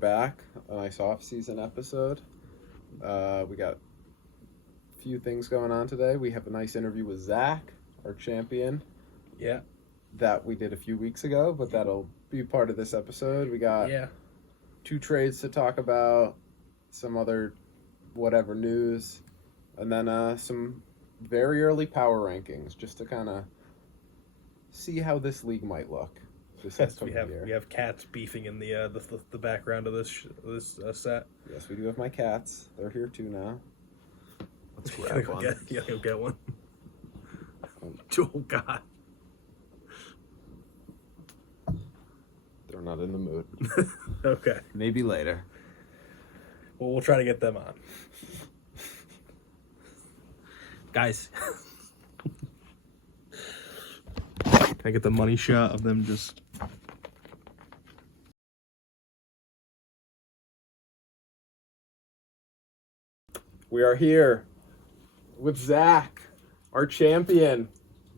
back. A nice off-season episode. We got a few things going on today. We have a nice interview with Zach, our champion. Yeah. That we did a few weeks ago, but that'll be part of this episode. We got 2 trades to talk about, some other whatever news, and then some very early power rankings just to kind of see how this league might look. We have cats beefing in the background of this set. Yes, we do have my cats. They're here too now. Let's grab one. You'll get one. Oh God. They're not in the mood. Okay. Maybe later. Well, we'll try to get them on. Guys. Can I get the money shot of them just... We are here with Zach, our champion.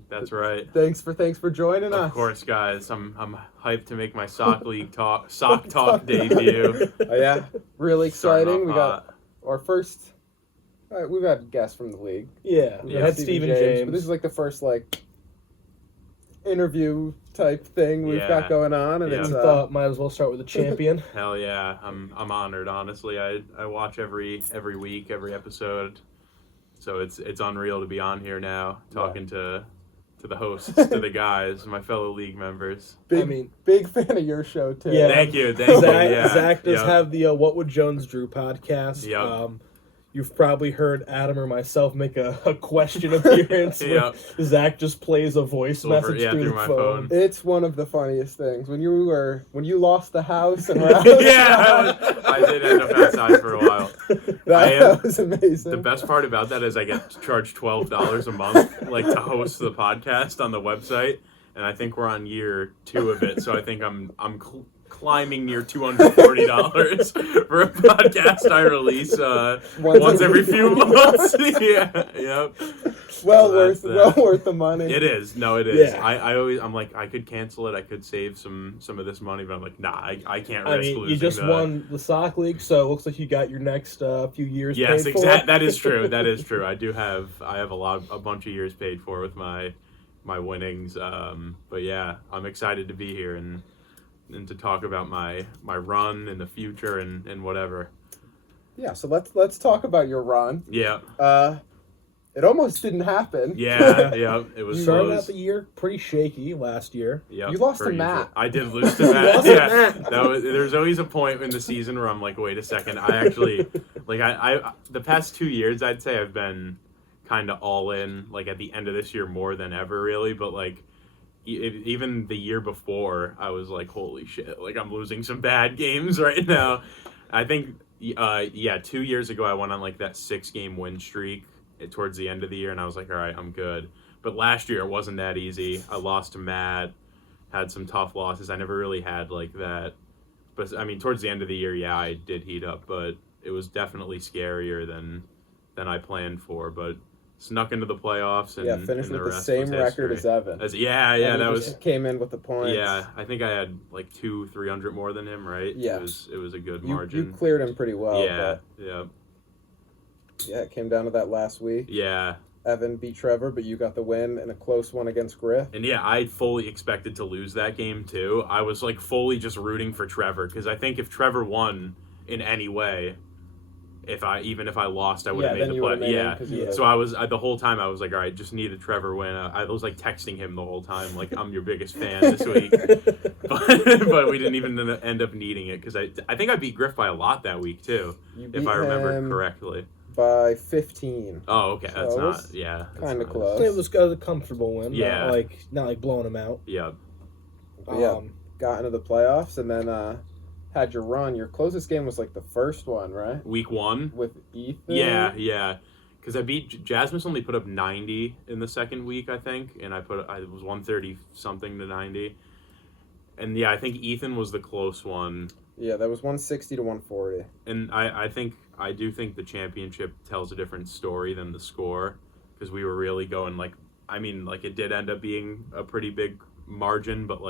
That's right. Thanks for joining us. Of course, guys. I'm hyped to make my sock talk debut. Oh, yeah, really exciting. We hot. got our first. We've had guests from the league. Yeah, we had Stephen James. But this is like the first interview type thing we've got going on, and we thought might as well start with a champion. Hell yeah, I'm honored. Honestly, I watch every week, every episode, so it's unreal to be on here now talking to the hosts, to the guys, my fellow league members. Big fan of your show too. Yeah, thank you. Zach does have the What Would Jones Drew podcast. Yep. You've probably heard Adam or myself make a question appearance where Zach just plays a voice message through my phone. It's one of the funniest things. When you lost the house and were I did end up outside for a while. That was amazing. The best part about that is I get charged $12 a month to host the podcast on the website, and I think we're on year 2 of it, so I think I'm climbing near $240 for a podcast I release once every few months. Well worth the money. It is. No, it is. Yeah. I'm like, I could cancel it. I could save some of this money, but I'm like, nah, I can't risk losing. You just won the sock league, so it looks like you got your next few years paid for. Yes, that is true. That is true. I have a bunch of years paid for with my winnings. But yeah, I'm excited to be here and to talk about my run in the future and whatever. Yeah, so let's talk about your run. Yeah. It almost didn't happen. Yeah, it was. You started out the year pretty shaky last year. Yeah, you lost to Matt. I did lose to Matt. There's always a point in the season where I'm like, wait a second. I actually I the past 2 years I'd say I've been kind of all in. At the end of this year more than ever, really. But even the year before, I was like, holy shit, I'm losing some bad games right now. I think, 2 years ago, I went on that 6-game win streak towards the end of the year, and I was like, all right, I'm good. But last year, it wasn't that easy. I lost to Matt, had some tough losses. I never really had that. But, towards the end of the year, I did heat up, but it was definitely scarier than I planned for, but snuck into the playoffs and finished with the same record as Evan. That was came in with the points. Yeah, I think I had 200-300 more than him, right? Yeah, it was a good margin. You cleared him pretty well. Yeah. It came down to that last week. Yeah. Evan beat Trevor, but you got the win in a close one against Griff. And I fully expected to lose that game too. I was fully just rooting for Trevor because I think if Trevor won in any way, even if I lost, I would have made the play. Yeah. So I was the whole time I was like, all right, just need a Trevor win. I was texting him the whole time, I'm your biggest fan this week. but we didn't even end up needing it because I think I beat Griff by a lot that week too, if I remember correctly. By 15. Oh, okay. So that's not. Kind of close. It was a comfortable win. Yeah. Not blowing him out. Yeah. Got into the playoffs and then had your run. Your closest game was the first one, right? Week 1 with Ethan. Yeah. Because I beat Jasmus. Only put up 90 in the second week, I think, and I was 130 something to 90. And I think Ethan was the close one. Yeah, that was 160 to 140. And I do think the championship tells a different story than the score because we were really going it did end up being a pretty big margin, but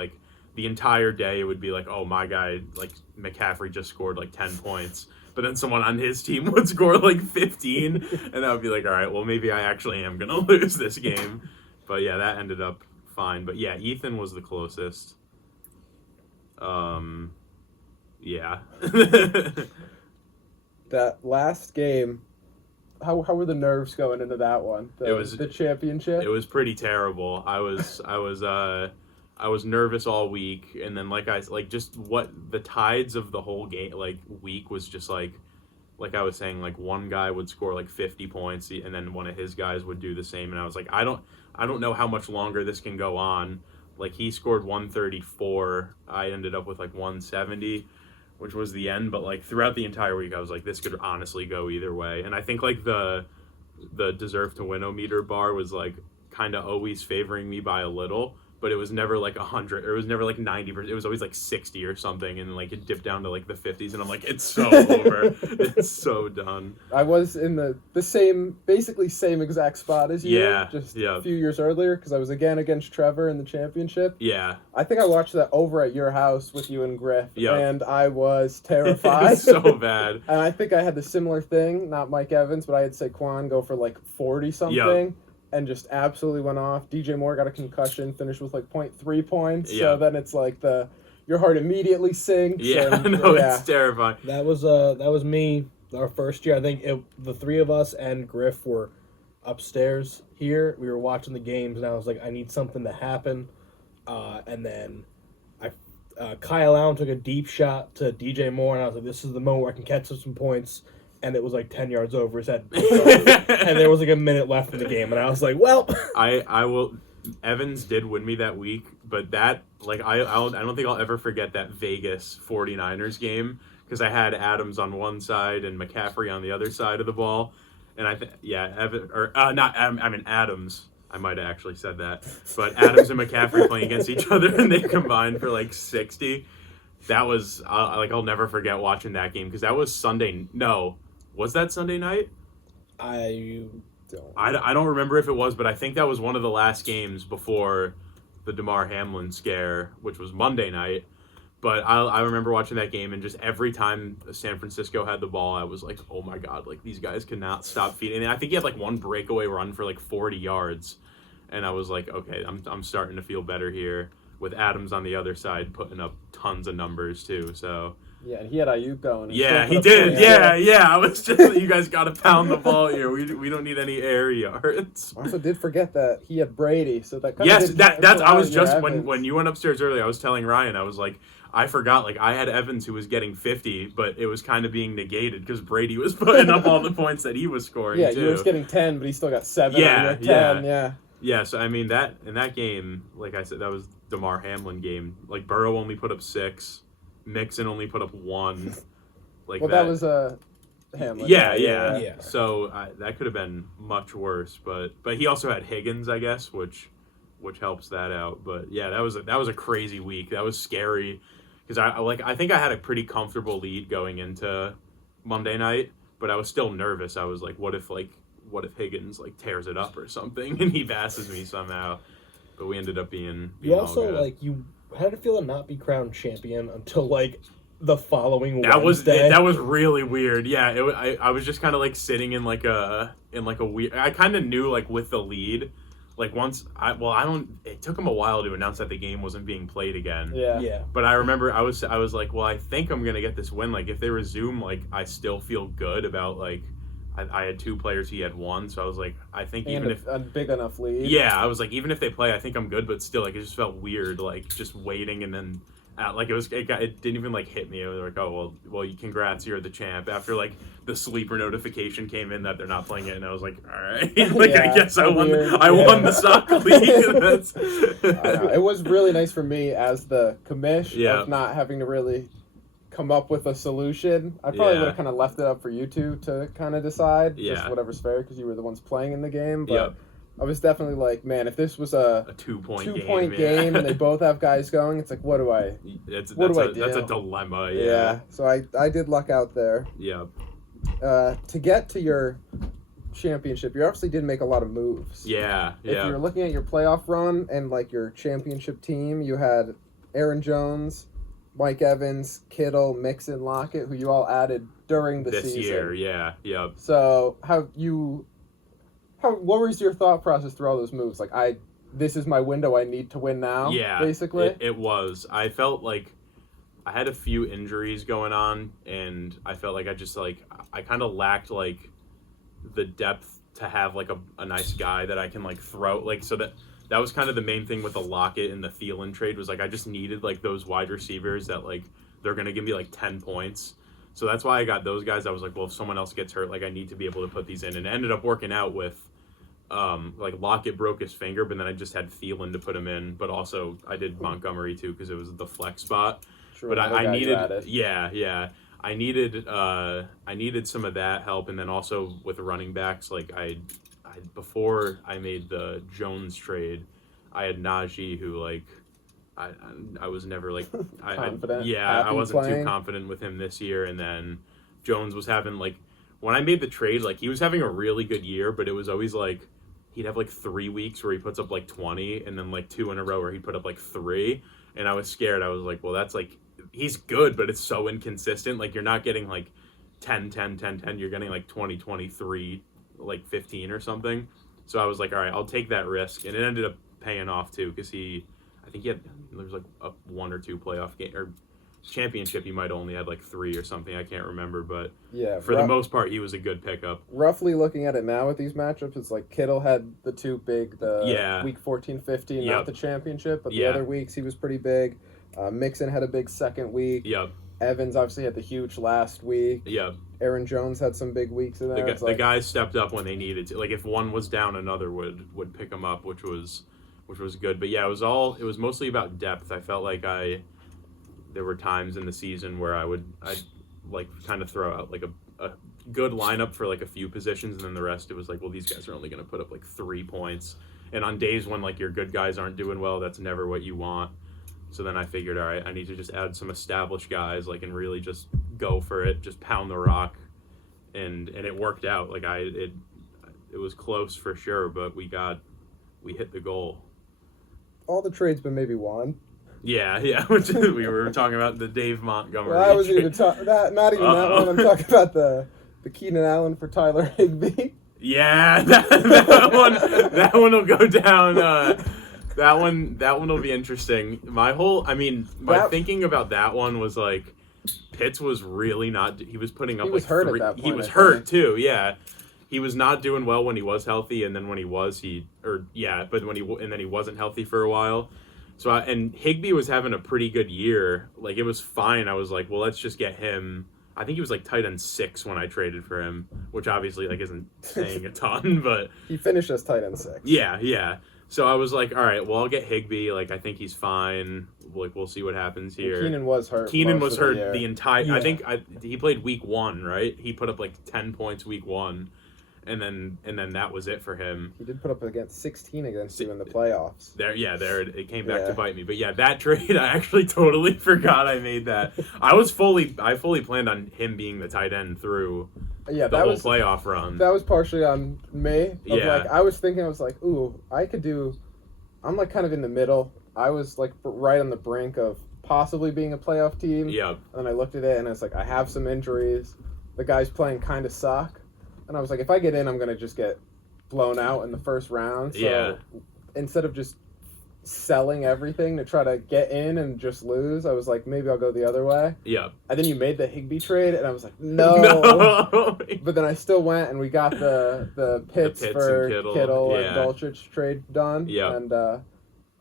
the entire day it would be like, oh, my guy, like McCaffrey just scored like 10 points. But then someone on his team would score like 15, and I would be like, all right, well, maybe I actually am going to lose this game. But yeah, that ended up fine. But yeah, Ethan was the closest. Yeah. That last game, how were the nerves going into that one? The championship? It was pretty terrible. I was nervous all week, and then just what the tides of the whole game week was just like I was saying, like one guy would score like 50 points and then one of his guys would do the same, and I was like, I don't know how much longer this can go on. Like he scored 134, I ended up with like 170, which was the end, but like throughout the entire week I was like, this could honestly go either way. And I think like the deserve to win-o-meter bar was like kind of always favoring me by a little, but it was never like 100, or it was never like 90%. It was always like 60 or something, and like it dipped down to like the 50s, and I'm like, it's so over. It's so done. I was in the basically same exact spot as you, a few years earlier, because I was again against Trevor in the championship. Yeah. I think I watched that over at your house with you and Griff, and I was terrified. It was so bad. And I think I had the similar thing, not Mike Evans, but I had Saquon go for like 40-something. Yep. And just absolutely went off. DJ Moore got a concussion, finished with like 0.3 points. So then it's like your heart immediately sinks. Yeah, it's terrifying. That was me. Our first year, I think the three of us and Griff were upstairs here. We were watching the games, and I was like, I need something to happen. And then Kyle Allen took a deep shot to DJ Moore, and I was like, this is the moment where I can catch some points. And it was like 10 yards over his head. And there was like a minute left in the game. And I was like, well. I will. Evans did win me that week. But that, like, I don't think I'll ever forget that Vegas 49ers game. Because I had Adams on one side and McCaffrey on the other side of the ball. And Adams. I might have actually said that. But Adams and McCaffrey playing against each other. And they combined for like 60. That was, I'll never forget watching that game. Because that was Sunday. No. Was that Sunday night? I don't remember if it was, but I think that was one of the last games before the Damar Hamlin scare, which was Monday night. But I remember watching that game, and just every time San Francisco had the ball, I was like, oh my God, like these guys cannot stop feeding. And I think he had like one breakaway run for like 40 yards. And I was like, okay, I'm starting to feel better here, with Adams on the other side putting up tons of numbers too, so... Yeah, and he had Ayuk going. Yeah, he did. Yeah. I was just, you guys got to pound the ball here. We don't need any air yards. I also did forget that he had Brady, so that kind of that's I was just when you went upstairs earlier, I was telling Ryan, I was like, I forgot, like I had Evans who was getting 50, but it was kind of being negated because Brady was putting up all the points that he was scoring. Yeah, too. He was getting 10, but he still got 7. Yeah, 10. Yeah. Yeah, so I mean that in that game, like I said, that was Damar Hamlin game. Like Burrow only put up 6. Mixon only put up 1. Like that was Hamlin. Yeah. So that could have been much worse, but he also had Higgins, I guess, which helps that out. But yeah, that was a crazy week. That was scary because I think I had a pretty comfortable lead going into Monday night, but I was still nervous. I was like, what if Higgins like tears it up or something and he passes me somehow? But we ended up being you also like you. How did it feel to not be crowned champion until like the following Wednesday? That was really weird. Yeah, I was just kind of like sitting in like a weird. I kind of knew like with the lead, like once It took him a while to announce that the game wasn't being played again. Yeah. But I remember I was like, well, I think I'm gonna get this win. Like if they resume, like I still feel good about like. I had 2 players, he had 1, so I was like, I think even if... a big enough lead. Yeah, I was like, even if they play, I think I'm good, but still, like, it just felt weird, like, just waiting, and then, it didn't even, like, hit me. It was like, oh, well, congrats, you're the champ, after, like, the sleeper notification came in that they're not playing it, and I was like, all right, like, I guess I won the soccer league. That's... I know. It was really nice for me as the commish of not having to really... come up with a solution. I probably would have kind of left it up for you two to kind of decide, just whatever's fair, because you were the ones playing in the game. But I was definitely like, man, if this was a 2-point game and they both have guys going, it's like, what do I do? That's a dilemma. Yeah. So I did luck out there. Yeah. To get to your championship, you obviously did make a lot of moves. Yeah. If you're looking at your playoff run and like your championship team, you had Aaron Jones, Mike Evans, Kittle, Mixon, Lockett, who you all added during the this season. year, yeah, yep. So what was your thought process through all those moves? Like, this is my window. I need to win now. Yeah, basically. It was. I felt like I had a few injuries going on, and I felt like I kind of lacked like the depth to have like a nice guy that I can like throw like so that was kind of the main thing with the Lockett and the Thielen trade was like I just needed like those wide receivers that like they're gonna give me like 10 points. So that's why I got those guys. I was like, well, if someone else gets hurt, like I need to be able to put these in, and it ended up working out with. Like Lockett broke his finger, but then I just had Thielen to put him in. But also I did Montgomery too because it was the flex spot. True, but I needed, I needed some of that help, and then also with running backs, like I before I made the Jones trade, I had Najee who like I was never like confident. I wasn't playing. too confident with him this year, and then Jones was having like when I made the trade, like he was having a really good year, but it was always like. He'd have like 3 weeks where he puts up like 20 and then like 2 in a row where he put up like 3. And I was scared. I was like, well, that's like, he's good, but it's so inconsistent. Like you're not getting like 10, 10, 10, 10. You're getting like 20, 23, like 15 or something. So I was like, all right, I'll take that risk. And it ended up paying off too because I think there was like a 1 or 2 playoff game or championship. He might only had like 3 or something. I can't remember, but yeah, for the most part, he was a good pickup. Roughly looking at it now with these matchups, it's like Kittle had the 2 big, week 14, 15, not the championship, but the other weeks he was pretty big. Mixon had a big second week. Yep. Evans obviously had the huge last week. Yep. Aaron Jones had some big weeks in there. The guys stepped up when they needed to. Like if one was down, another would pick them up, which was good. But yeah, it was mostly about depth. I felt like there were times in the season where I'd like kind of throw out like a good lineup for like a few positions, and then the rest it was like, well, these guys are only going to put up like 3 points. And on days when like your good guys aren't doing well, that's never what you want. So then I figured, all right, I need to just add some established guys, like, and really just go for it, just pound the rock, and it worked out. Like it was close for sure, but we hit the goal. All the trades, but maybe one. Yeah. Which we were talking about the Dave Montgomery. Well, I wasn't even talking that. Not even that one. I'm talking about the Keenan Allen for Tyler Higbee. Yeah, that one will go down. That one will be interesting. My thinking about that one was like, Pitts was really not. He was putting up. He was hurt at that point. He was hurt too. Yeah, he was not doing well when he was healthy, and then when he was, he wasn't healthy for a while. So and Higbee was having a pretty good year. Like it was fine. I was like, well, let's just get him. I think he was like tight end 6 when I traded for him, which obviously like isn't saying a ton, but he finished as tight end 6. Yeah. So I was like, all right, well, I'll get Higbee. Like I think he's fine. Like we'll see what happens here. And Keenan was hurt. The entire. Yeah. I think he played week 1, right? He put up like 10 points week 1. And then that was it for him. He did put up against 16 against you in the playoffs. There it came back to bite me. But yeah, that trade I actually totally forgot I made that. I fully planned on him being the tight end through the whole playoff run. That was partially on me. Like I was like, ooh, I'm like kind of in the middle. I was like right on the brink of possibly being a playoff team. Yep. And then I looked at it and it's like I have some injuries. The guys playing kind of suck. And I was like, if I get in, I'm going to just get blown out in the first round. So instead of just selling everything to try to get in and just lose, I was like, maybe I'll go the other way. Yeah. And then you made the Higbee trade, and I was like, no. But then I still went, and we got the Pitts for Kittle and Dolchich trade done. Yeah. And,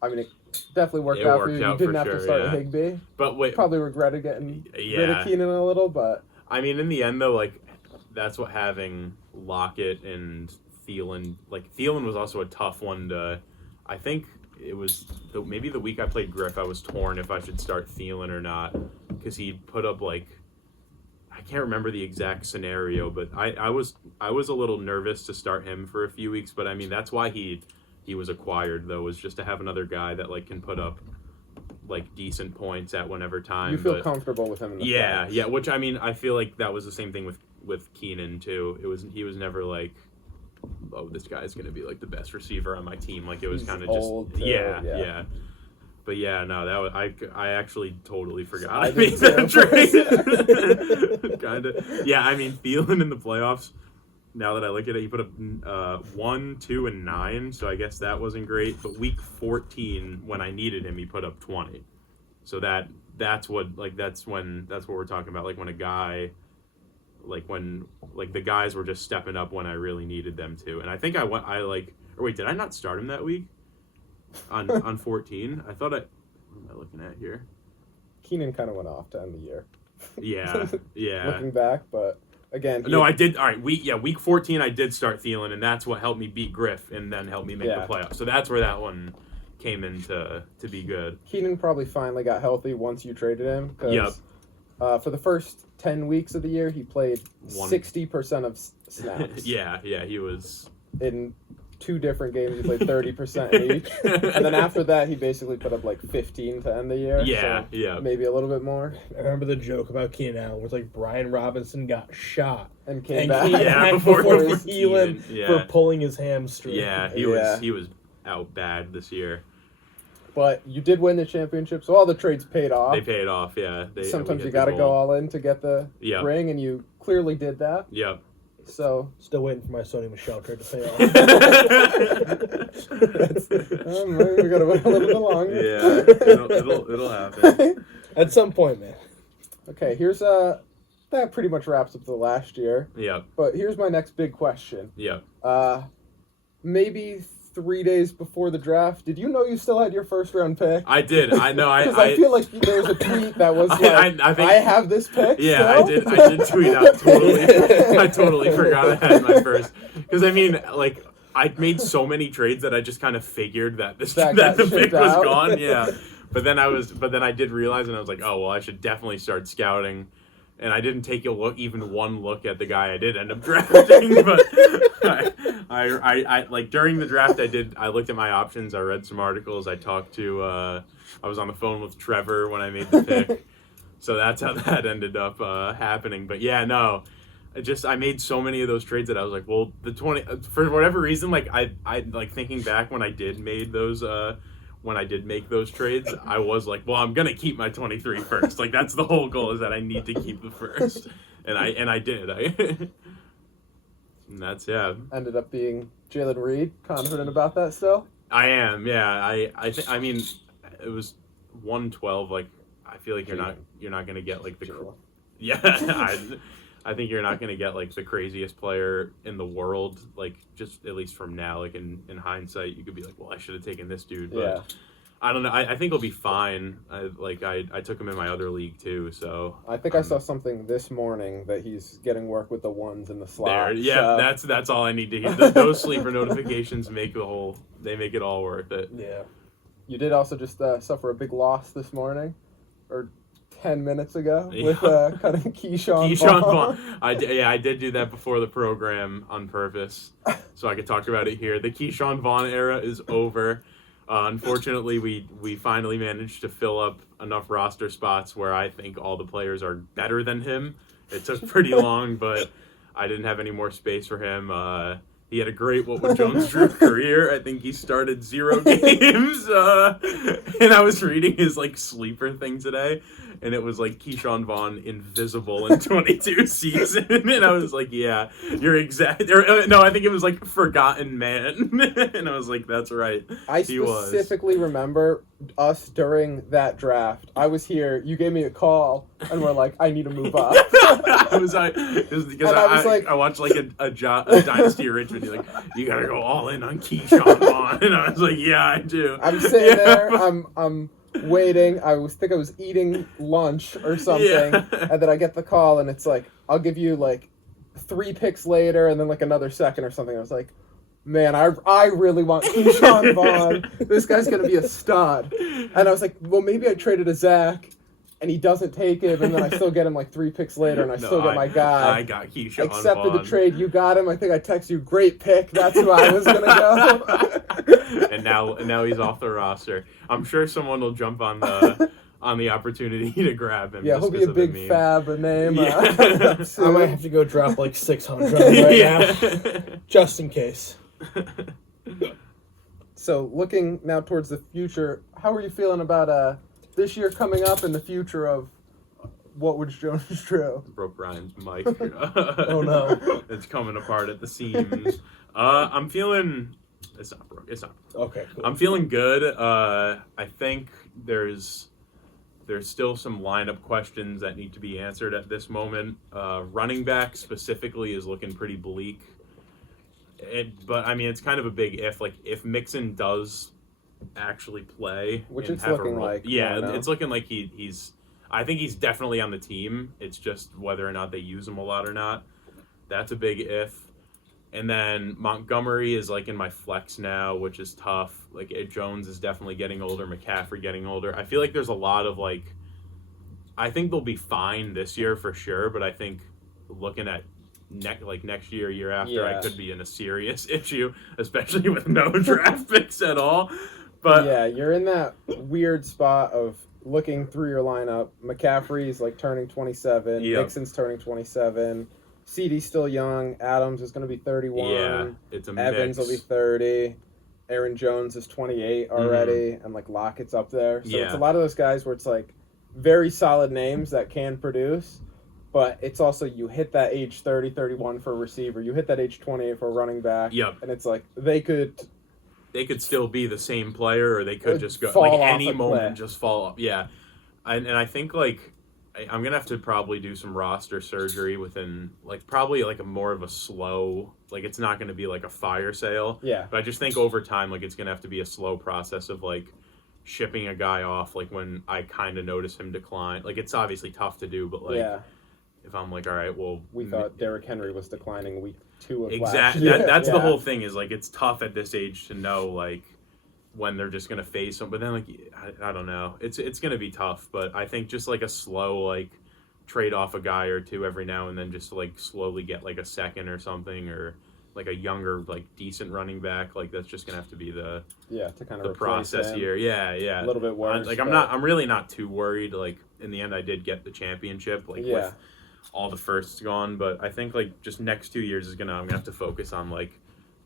it definitely worked out for you. You didn't have to start Higbee. But wait. Probably regretted getting rid of Keenan a little, but... I mean, in the end, though, like... That's what having Lockett and Thielen... Like, Thielen was also a tough one to... I think it was... maybe the week I played Griff, I was torn if I should start Thielen or not. Because he put up, like... I can't remember the exact scenario, but I was a little nervous to start him for a few weeks. But, I mean, that's why he was acquired, though, was just to have another guy that, like, can put up... like decent points at whenever time. You feel comfortable with him in the playoffs. Yeah, which I mean I feel like that was the same thing with Keenan too. He was never like, oh, this guy's gonna be like the best receiver on my team. Like it was kind of just yeah. But yeah, no, that was I actually totally forgot I I made did that too. trade. Kind of. Yeah, I mean, Thielen in the playoffs. Now that I look at it, he put up 1, 2, and 9. So I guess that wasn't great. But week 14, when I needed him, he put up 20. So that's what we're talking about. Like when a guy, when the guys were just stepping up when I really needed them to. And I think did I not start him that week? On 14, I thought what am I looking at here? Keenan kind of went off to end the year. Yeah. Looking back, but again, I did. All right, week 14, I did start Thielen, and that's what helped me beat Griff, and then helped me make the playoffs. So that's where that one came in to be good. Keenan probably finally got healthy once you traded him. Because for the first 10 weeks of the year, he played 60% of snaps. Yeah, he was in 2 different games. He played 30% in each, and then after that, he basically put up 15 to end the year. Yeah, maybe a little bit more. I remember the joke about Keenan Allen was Brian Robinson got shot and came back. Before Thielen for pulling his hamstring. Yeah, he was out bad this year. But you did win the championship, so all the trades paid off. They paid off, yeah. Sometimes you got to go all in to get the ring, and you clearly did that. Yep. So still waiting for my Sony Michel trade to pay off. We gotta wait a little bit longer. Yeah, it'll happen at some point, man. Okay, here's that pretty much wraps up the last year. Yep. But here's my next big question. Yep. Maybe 3 days before the draft, did you know you still had your first round pick? I did. I know. Because I feel like there was a tweet that was I have this pick. Yeah, still? I did tweet out totally. I totally forgot I had my first. Because I mean, I made so many trades that I just kind of figured that the pick was gone. Yeah. But then I did realize, and I was like, oh well, I should definitely start scouting. And I didn't take even one look at the guy I did end up drafting, but I during the draft I looked at my options, I read some articles, I talked to I was on the phone with Trevor when I made the pick, so that's how that ended up happening. But yeah, no, I made so many of those trades that I was like, well, the 20 for whatever reason, I thinking back when I did make those trades, I was like, well, I'm gonna keep my 23 first. That's the whole goal, is that I need to keep the first, and I did. And that's ended up being Jalen Reed. Confident about that still? I am. Yeah. I mean, it was 112. I feel like you're not gonna get I think you're not going to get the craziest player in the world, just at least from now. In hindsight, you could be like, well, I should have taken this dude, but I don't know. I think he'll be fine. I took him in my other league too, so I think I saw something this morning that he's getting work with the ones in the slot. Yeah, so. That's all I need to hear. Those sleeper notifications make it all worth it. Yeah. You did also just suffer a big loss this morning, or 10 minutes ago with cutting Keyshawn Vaughn. I did do that before the program on purpose, so I could talk about it here. The Keyshawn Vaughn era is over. Unfortunately, we finally managed to fill up enough roster spots where I think all the players are better than him. It took pretty long, but I didn't have any more space for him. He had a great What Would Jones Drew career. I think he started 0 games. And I was reading his sleeper thing today, and it was Keyshawn Vaughn invisible in 22 season. And I was like, yeah, you're exact. No, I think it was Forgotten Man. And I was like, that's right. I specifically remember us during that draft. I was here. You gave me a call, and we're like, I need to move up. It was because I watched a Dynasty Richmond. You're like, you gotta go all in on Keyshawn Vaughn, and I was like, yeah, I do. I'm sitting there. I'm waiting. I think I was eating lunch or something, and then I get the call, and it's I'll give you 3 picks later, and then another second or something. I was like, man, I really want Keyshawn Vaughn. This guy's gonna be a stud. And I was like, well, maybe I traded a Zach, and he doesn't take him, and then I still get him 3 picks later, and I still get my guy. I got Keyshawn Accepted Vaughn. The trade. You got him. I think I texted you, great pick. That's who I was gonna go. And now he's off the roster. I'm sure someone will jump on the opportunity to grab him. Yeah, he'll be a big fab name. Yeah. I might have to go drop 600 right now, just in case. So looking now towards the future, how are you feeling about this year coming up and the future of what was Jonas Drew? Broke Ryan's mic. Oh no, it's coming apart at the seams. I'm feeling. It's not broke. It's not broke. Okay, cool. I'm feeling good. I think there's still some lineup questions that need to be answered at this moment. Running back specifically is looking pretty bleak. But I mean, it's kind of a big if. Like, if Mixon does actually play, which and it's have looking a like. yeah, it's looking like he's. I think he's definitely on the team. It's just whether or not they use him a lot or not. That's a big if. And then Montgomery is like in my flex now, which is tough. Like, Jones is definitely getting older. McCaffrey getting older. I feel like there's a lot of like. I think they'll be fine this year for sure, but I think looking at next year after, I could be in a serious issue, especially with no draft picks at all. But yeah, you're in that weird spot of looking through your lineup. McCaffrey's like turning 27. Yep. Nixon's turning 27. CD's still young. Adams is going to be 31. Yeah, it's a Evans mix. will be 30. Aaron Jones is 28 already, and like Lockett's up there. So it's a lot of those guys where it's like very solid names that can produce, but it's also you hit that age 30, 31 for a receiver. You hit that age 28 for a running back. Yep. And it's like they could still be the same player, or they could just go fall like off any a moment cliff. just fall up. Yeah, and I think like I'm gonna have to probably do some roster surgery within like probably like a more of a slow, like it's not gonna be like a fire sale. Yeah. But I just think over time like it's gonna have to be a slow process of like shipping a guy off like when I kind of notice him decline. Like, it's obviously tough to do, but like if I'm like, all right, well, we thought Derrick Henry was declining week 2 of last exactly year. that's the whole thing is like it's tough at this age to know like when they're just gonna face them. But then like I don't know, it's gonna be tough. But I think just like a slow like trade off a guy or two every now and then just to like slowly get like a second or something, or like a younger like decent running back, like that's just gonna have to be the to kind of the process here. A little bit worse. I'm really not too worried. Like in the end I did get the championship like with all the firsts gone, but I think like just next 2 years I'm gonna have to focus on like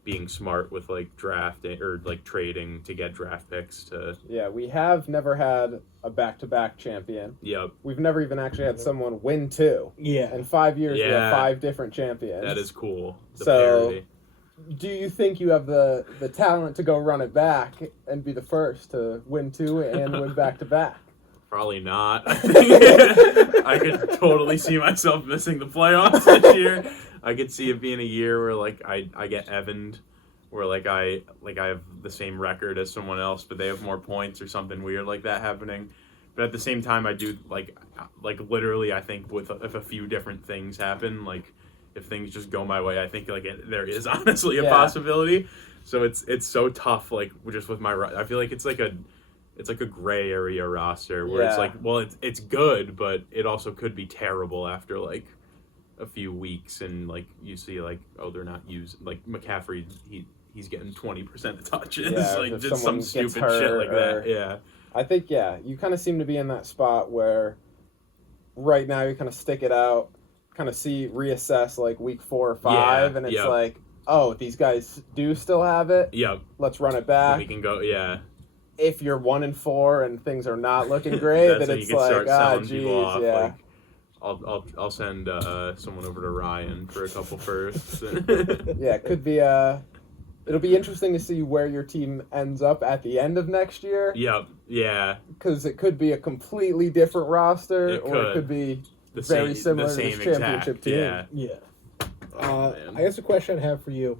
being smart with like drafting or like trading to get draft picks to. Yeah, we have never had a back-to-back champion. Yep. We've never even actually had someone win 2. Yeah. In 5 years, we have 5 different champions. That is cool. The so, parity. Do you think you have the talent to go run it back and be the first to win 2 and win back-to-back? Probably not. I could totally see myself missing the playoffs this year. I could see it being a year where like I get evened, where like I have the same record as someone else, but they have more points or something weird like that happening. But at the same time, I do like literally I think if a few different things happen, like if things just go my way, I think like there is honestly a possibility. So it's so tough like just with my I feel like it's like a gray area roster where it's like, well, it's good, but it also could be terrible after like a few weeks, and like you see like, oh, they're not using like McCaffrey, he's getting 20% of touches, like just some stupid shit like that. Yeah, I think you kind of seem to be in that spot where right now you kind of stick it out, kind of reassess like week 4 or 5, and it's like, oh, these guys do still have it. Yep. Let's run it back. We can go. Yeah. If you're 1-4 and things are not looking great, then it's like, geez, Like, I'll send someone over to Ryan for a couple firsts. It could be it'll be interesting to see where your team ends up at the end of next year. Yep. Yeah. Because it could be a completely different roster, it could be very similar to this championship team. Yeah. I guess the question I have for you: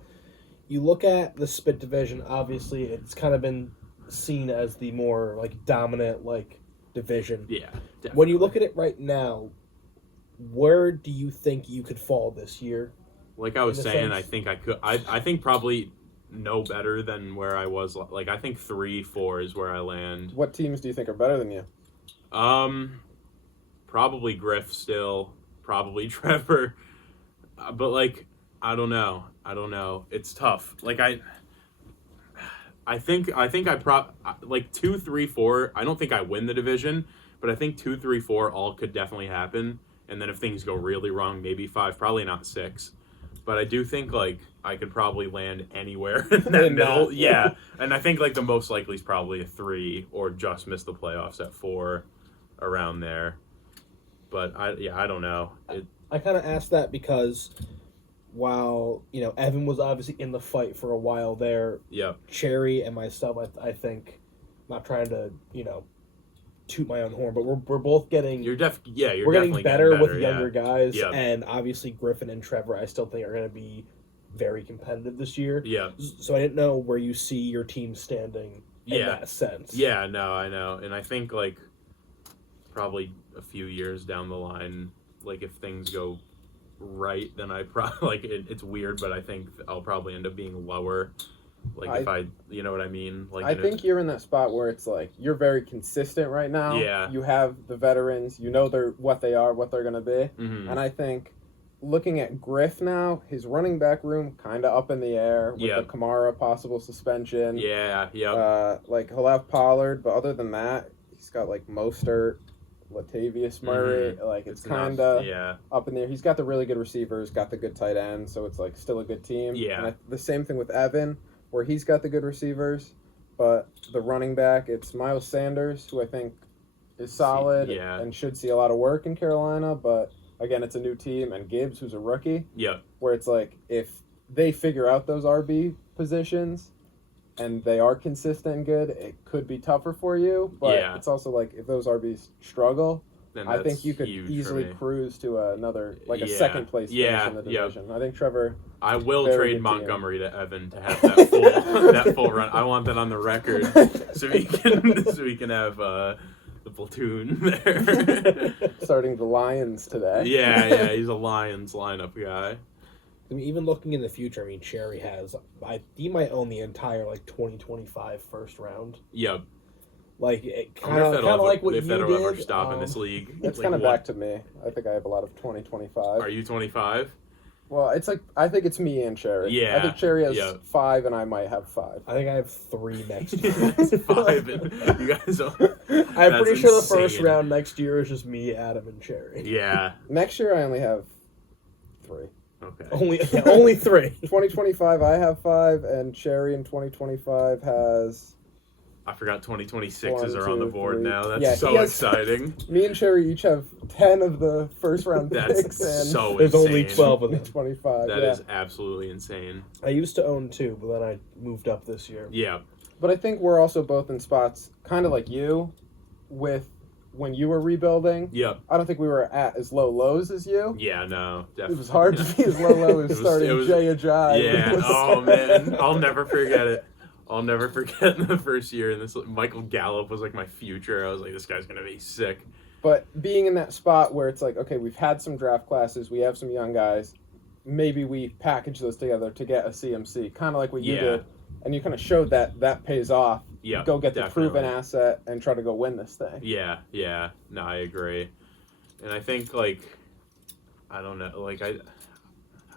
you look at the spit division. Obviously, it's kind of been seen as the more like dominant like division. Yeah. Definitely. When you look at it right now, where do you think you could fall this year? Like I was saying, I think I could. I think probably no better than where I was. Like I think 3-4 is where I land. What teams do you think are better than you? Probably Griff still. Probably Trevor. But like I don't know. It's tough. Like I think like 2, 3, 4. I don't think I win the division, but I think 2, 3, 4 all could definitely happen. And then if things go really wrong, maybe 5. Probably not 6. but I do think like I could probably land anywhere in that middle. Yeah, and I think like the most likely is probably a 3 or just miss the playoffs at 4, around there. But I don't know. I kind of asked that because while Evan was obviously in the fight for a while there, Cherry and myself, I think, not trying to toot my own horn, but we're both getting we're getting better with younger guys, Yep. and obviously Griffin and Trevor I still think are going to be very competitive this year. Yeah. So I didn't know where you see your team standing in that sense. Yeah, no, I know. And I think like probably a few years down the line, like if things go right, then I probably like it's weird, but I think I'll probably end up being lower. Like if I you know what I mean? Like I think you're in that spot where it's like you're very consistent right now. Yeah. You have the veterans, they're what they are, what they're gonna be. Mm-hmm. And I think looking at Griff now, his running back room kinda up in the air with the Kamara possible suspension. Yeah, like he'll have Pollard, but other than that, he's got like Mostert, Latavius Murray, like it's kind of up in there. He's got the really good receivers, got the good tight end, so it's like still a good team. Yeah. And the same thing with Evan, where he's got the good receivers, but the running back, it's Miles Sanders, who I think is solid and should see a lot of work in Carolina, but again, it's a new team, and Gibbs, who's a rookie, where it's like if they figure out those RB positions and they are consistent and good, it could be tougher for you, but it's also like if those RBs struggle, then I think you could easily cruise to another, like a second place finish in the division. I think Trevor... I will trade Montgomery to Evan to have that full run. I want that on the record so we can have the platoon there. Starting the Lions today. Yeah, he's a Lions lineup guy. I mean, even looking in the future, I mean, Cherry he might own the entire 2025 first round. Yep. Like kind of like what you did. If that'll ever stop in this league. It's kind of back to me. I think I have a lot of 2025. Are you 25? Well, it's like I think it's me and Cherry. Yeah. I think Cherry has 5, and I might have 5. I think I have 3 next year. 5, and you guys. I'm pretty sure the first round next year is just me, Adam, and Cherry. Yeah. Next year I only have 3. Okay. Only 3. 2025 I have 5, and Cherry in 2025 has. I forgot 2026s are on the board now. That's exciting. Me and Cherry each have 10 of the first round picks. And so there's insane. Only 12 of them. 25. That is absolutely insane. I used to own 2, but then I moved up this year. Yeah. But I think we're also both in spots kind of like you with when you were rebuilding. Yep. I don't think we were at as low lows as you. Yeah, no, definitely. It was hard to be as low as starting Jay Ajayi. Yeah. Oh, man. I'll never forget it. I'll never forget the first year, and Michael Gallup was like my future. I was like, this guy's going to be sick. But being in that spot where it's like, okay, we've had some draft classes, we have some young guys, maybe we package those together to get a CMC, kind of like what you did, and you kind of showed that pays off. Yeah, go get the proven asset and try to go win this thing. Yeah. No, I agree. And I think, I don't know,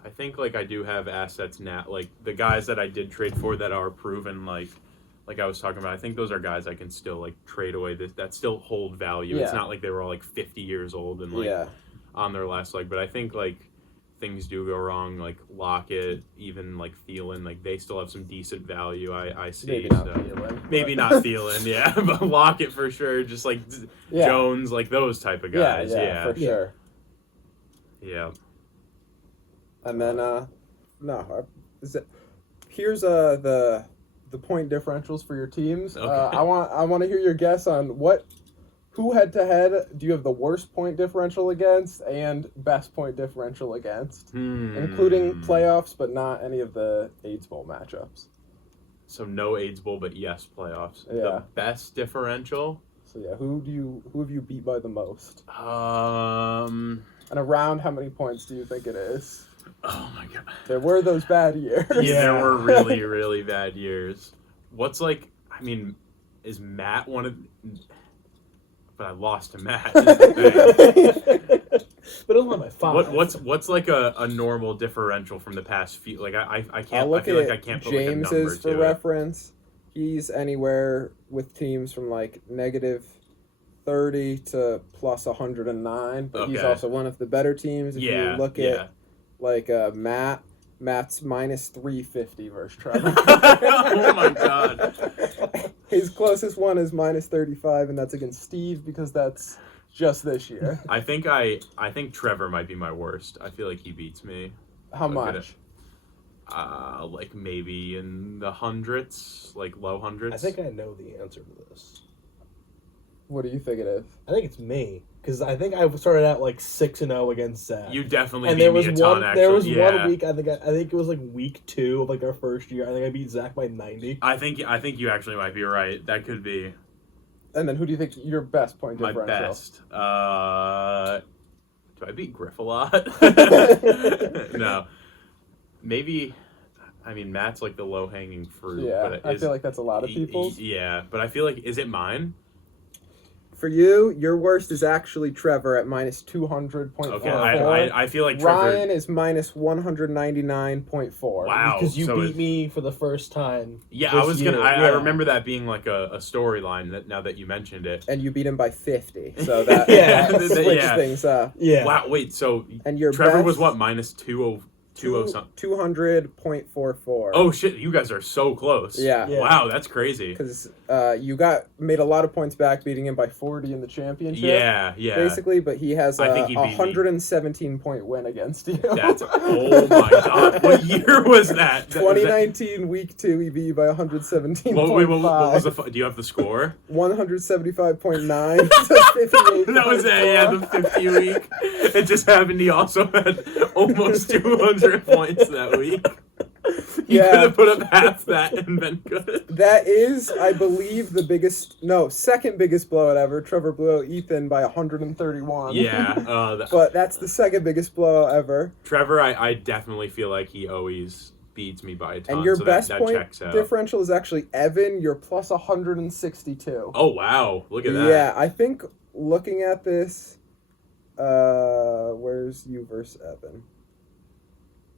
I think I do have assets now, the guys that I did trade for that are proven, like I was talking about. I think those are guys I can still trade away that still hold value. It's not like they were all 50 years old and on their last leg. But I think things do go wrong, Lockett, even Thielen, they still have some decent value. I see. Maybe not Thielen. Maybe not Thielen, yeah, but Lockett for sure. Just Jones, those type of guys. Yeah, for sure. Yeah. And then, here's the point differentials for your teams. Okay. I want to hear your guess on who head to head do you have the worst point differential against and best point differential against, including playoffs, but not any of the AIDS Bowl matchups. So no AIDS Bowl, but yes playoffs. Yeah. The best differential. So who have you beat by the most? And around how many points do you think it is? Oh my god. There were those bad years. Yeah, there were really, really bad years. What's is Matt one of... But I lost to Matt. Is the thing. But it was only by 5. What's a normal differential from the past few? I can't. I feel like I can't put James's a number for to reference. He's anywhere with teams from negative 30 to plus 109, but he's also one of the better teams. If you look at Matt, Matt's minus 350 versus Trevor. Oh my god. His closest one is minus 35, and that's against Steve because that's just this year. I think Trevor might be my worst. I feel like he beats me. How much? Like maybe in the hundreds, like low hundreds. I think I know the answer to this. What do you think it is? I think it's me. Because I think I started out like 6-0 against Zach. You definitely and beat there me was a ton, one. actually. There was yeah. 1 week. I think it was like week 2 of like our first year. I think I beat Zach by 90. I think you actually might be right. That could be. And then who do you think your best point My differential? best. Do I beat Griff a lot? No. Maybe. I mean, Matt's like the low hanging fruit. Yeah, but I feel like that's a lot of people's. Yeah, but I feel like, is it mine? For you, your worst is actually Trevor at minus 200.44. Okay, I feel like Trevor... Ryan is minus 199.4. Wow. Because you beat me for the first time. Yeah, this I remember that being like a storyline that now that you mentioned it. And you beat him by 50, so that, Yeah. that switched things up. Yeah. Wow, wait, so And your Trevor best, was what, minus 200.44. Oh shit, you guys are so close. Yeah. Wow, that's crazy. Because you made a lot of points back beating him by 40 in the championship. Yeah. Basically, but he has I a think he beat 117-point win against you. Oh my god, what year was that? 2019 week 2, he beat you by 117.5. What was do you have the score? 175.9 to 58. That was the 50 week. It just happened he also had almost 200 points that week. He could have put up half that and been good. That is, I believe, second biggest blowout ever. Trevor blew out Ethan by 131. Yeah. But that's the second biggest blowout ever. Trevor, I definitely feel like he always beats me by a ton. And your so best that point checks out. differential is actually Evan. You're plus 162. Oh, wow. Look at that. Yeah, I think looking at this, where's you versus Evan?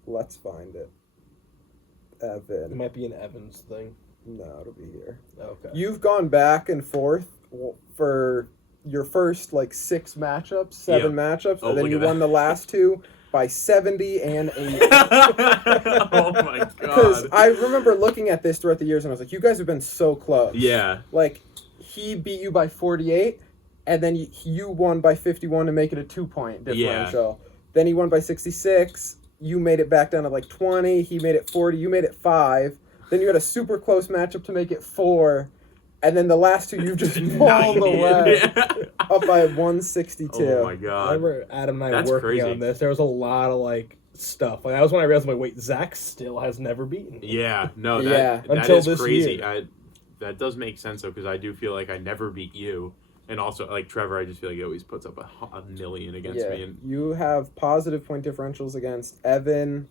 Let's find it. Evan. It might be an Evans thing. No, it'll be here. Okay. You've gone back and forth for your first 6 matchups, 7 matchups, and then you won the last 2 by 70 and 80. Oh my god. Because I remember looking at this throughout the years and I was like, you guys have been so close. Yeah. He beat you by 48, and then you won by 51 to make it a 2-point differential. Yeah. Then he won by 66. You made it back down to 20. He made it 40. You made it 5. Then you had a super close matchup to make it 4. And then the last 2, you just pulled away. Up by 162. Oh my god. I remember Adam and I working on this. There was a lot of stuff. That was when I realized, wait, Zach still has never beaten me. Yeah. No, that until is this crazy. Year. That does make sense, though, because I do feel like I never beat you. And also, Trevor, I just feel like he always puts up a million against me. And you have positive point differentials against Evan,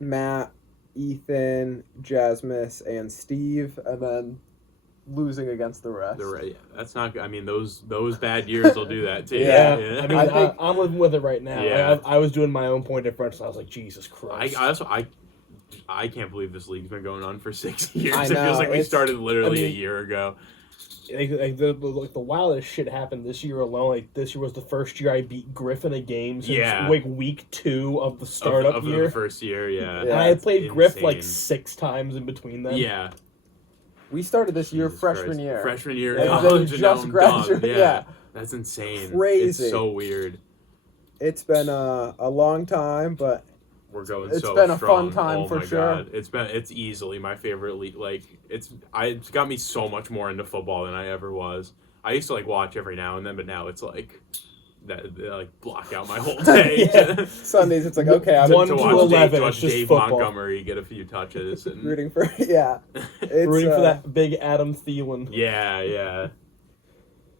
Matt, Ethan, Jasmus, and Steve, and then losing against the rest. That's not good. I mean, those bad years will do that, too. Yeah. I mean, I'm living with it right now. Yeah. I was doing my own point differential. I was like, Jesus Christ. I can't believe this league's been going on for 6 years. I It know, feels like we started literally a year ago. The wildest shit happened this year alone. This year was the first year I beat Griffin a game since week 2 of the startup year. The first year, yeah. And I had played Griff 6 times in between them. Yeah. We started this year freshman year. Freshman year, and just graduated. Yeah. That's insane. Crazy. It's so weird. It's been a long time, but we're going it's so been a strong. fun time for sure. God. It's easily my favorite league. It's got me so much more into football than I ever was. I used to watch every now and then, but now it's that block out my whole day. Sundays it's okay, I'm 1 to 11. Watch Dave football. Montgomery get a few touches and rooting for rooting for that big Adam Thielen. Yeah.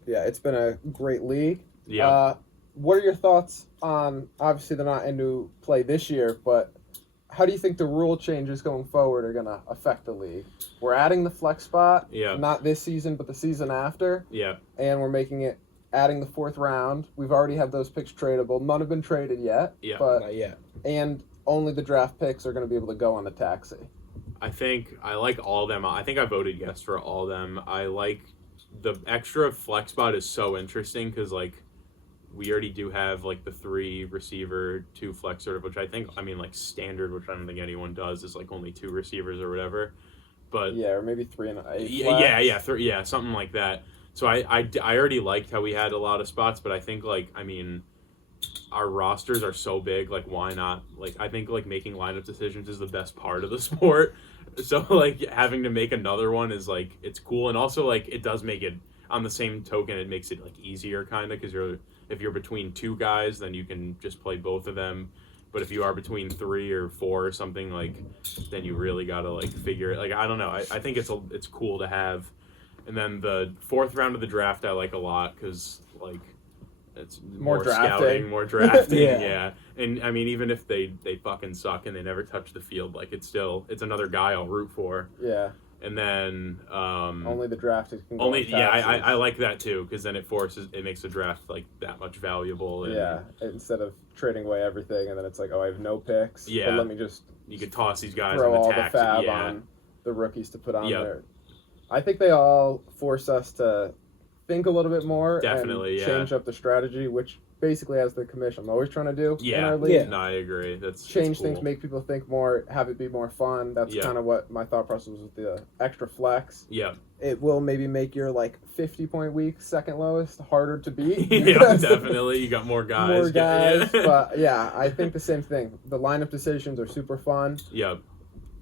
It's been a great league. Yeah. What are your thoughts on, obviously they're not into play this year, but how do you think the rule changes going forward are going to affect the league? We're adding the flex spot, not this season, but the season after. Yeah. And we're adding the 4th round. We've already had those picks tradable. None have been traded yet. Yeah. But, not yet. And only the draft picks are going to be able to go on the taxi. I think I like all of them. I think I voted yes for all of them. I like the extra flex spot is so interesting because we already do have like the 3 receiver, 2 flex sort of, which I think, I mean, like standard, which I don't think anyone does, is like only 2 receivers or whatever. But yeah, or maybe 3 and a yeah, something like that. So I already liked how we had a lot of spots, but I think like, I mean, our rosters are so big, like why not? Like I think like making lineup decisions is the best part of the sport. So like having to make another one is like it's cool, and also like it does make it on the same token it makes it like easier kind of because if you're between 2 guys then you can just play both of them. But if you are between 3 or 4 or something, like then you really gotta like figure it. Like I don't know. I think it's cool to have. And then the 4th round of the draft I like a lot because like it's more scouting, more drafting. Yeah. And I mean even if they fucking suck and they never touch the field, like it's another guy I'll root for. Yeah. And then only the drafted can go only on taxes. I like that too because then it makes the draft like that much valuable. And, yeah, instead of trading away everything and then it's like, oh, I have no picks. Yeah, but let me just you could toss these guys throw on the all tax. the fab on the rookies to put on there. I think they all force us to think a little bit more. Definitely, and change up the strategy, which basically as the commission I'm always trying to do. Yeah, in our league. No, I agree. That's change cool. things, make people think more, have it be more fun. That's kind of what my thought process was with the extra flex. Yeah. It will maybe make your like 50-point week second lowest harder to beat. Yeah, definitely. You got more guys. More guys, but yeah, I think the same thing. The lineup decisions are super fun. Yep.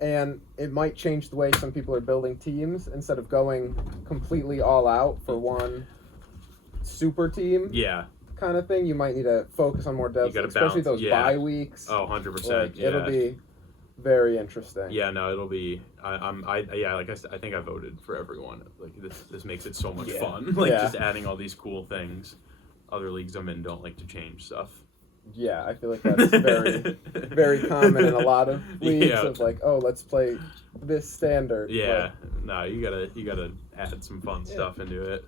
And it might change the way some people are building teams instead of going completely all out for one super team. Yeah. Kind of thing. You might need to focus on more depth, especially those bye weeks. Oh, 100%. Like, it'll be very interesting. Yeah, no, it'll be. Like I said, I think I voted for everyone. Like this makes it so much fun. Like just adding all these cool things. Other leagues I'm in don't like to change stuff. Yeah, I feel like that's very, very common in a lot of leagues of like, oh, let's play this standard. Yeah, no, you gotta add some fun stuff into it.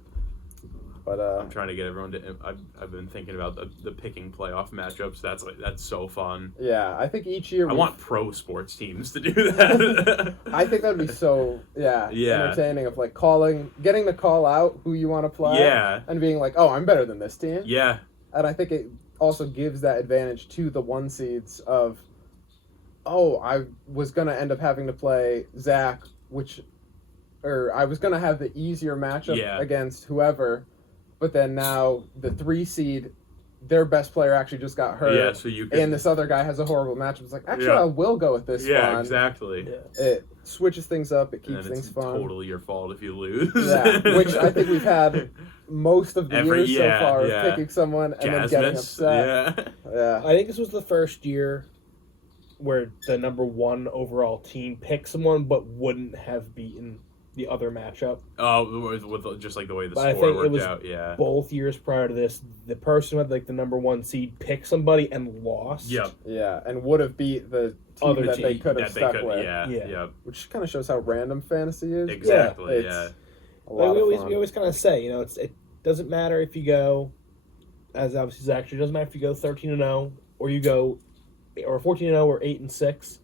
But I'm trying to get everyone to. I've been thinking about the picking playoff matchups. That's so fun. Yeah, I think each year I want pro sports teams to do that. I think that'd be so entertaining of like getting to call out who you want to play. Yeah, and being like, oh, I'm better than this team. Yeah, and I think it also gives that advantage to the 1 seeds of, oh, I was gonna end up having to play Zach, or I was gonna have the easier matchup against whoever. But then now the 3 seed, their best player actually just got hurt. Yeah, so and this other guy has a horrible matchup. It's like, actually, I will go with this one. Yeah, exactly. Yeah. It switches things up. It keeps things fun. It's totally your fault if you lose. Yeah, which I think we've had most of the years so far of picking someone and then getting upset. Yeah. I think this was the first year where the number 1 overall team picked someone but wouldn't have beaten the other matchup. Oh, with just like the way the score worked out. Yeah. Both years prior to this, the person with like the number 1 seed picked somebody and lost. Yep. Yeah, and would have beat the team that they could have stuck with. Yeah. Yep. Which kind of shows how random fantasy is. Exactly. Yeah. We always kind of say, it doesn't matter if you go, as obviously Zach, it doesn't matter if you go 13-0 or you go, or 14-0 or 8-6.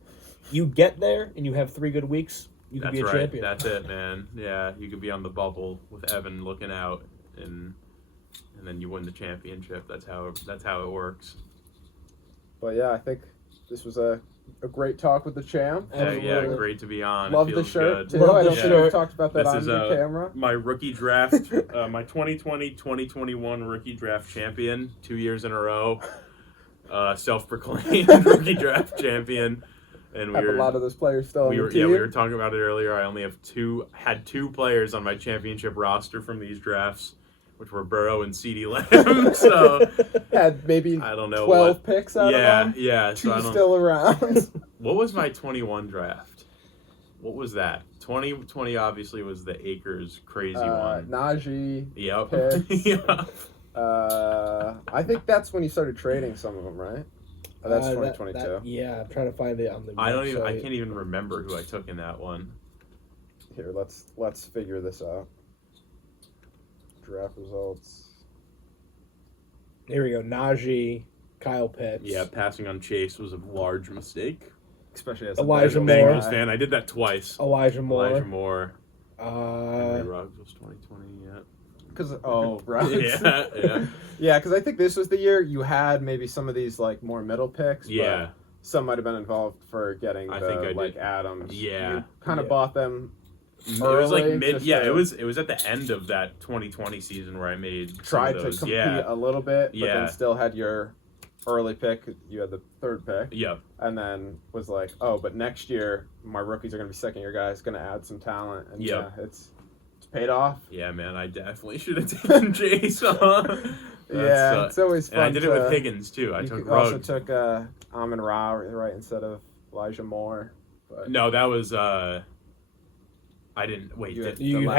You get there and you have 3 good weeks. You could be a champion. That's it, man. Yeah, you could be on the bubble with Evan looking out, and then you win the championship. That's how it works. But yeah, I think this was a great talk with the champ. Yeah, great to be on. Love the shirt too. I don't think we talked about that on the camera. My rookie draft, my 2020-2021 rookie draft champion, 2 years in a row. Self-proclaimed rookie draft champion. And we have a lot of those players still on the team. Yeah, we were talking about it earlier. I only had two players on my championship roster from these drafts, which were Burrow and CeeDee Lamb. So had maybe 12 picks out of them. Yeah, so still around. What was my 21 draft? What was that? 2020 obviously was the Akers crazy one. Najee. Yep. Picks. I think that's when you started trading some of them, right? Oh, that's 2022. Yeah, I'm trying to find it on the website. I can't even remember who I took in that one. Here, let's figure this out. Draft results. Here we go. Najee, Kyle Pitts. Yeah, passing on Chase was a large mistake. Especially as Elijah a Bengals fan. I did that twice. Elijah Moore. Henry Ruggs was 2020, yeah. Right. Yeah, because I think this was the year you had maybe some of these like more middle picks. Yeah. But some might have been involved for getting I think I like did. Adams. Yeah. You kind of bought them. It was like mid. Yeah, to, it was at the end of that 2020 season where I made tried to compete a little bit, but then still had your early pick. You had the third pick. Yep. And then was like, oh, but next year my rookies are going to be second year guys, going to add some talent, and it's paid off. Yeah, man, I definitely should have taken Jason. It's always fun. And I did it with Higgins too. I took Ruggs. Also took Amon Ra right instead of Elijah Moore. But no, that was I didn't wait. Yeah.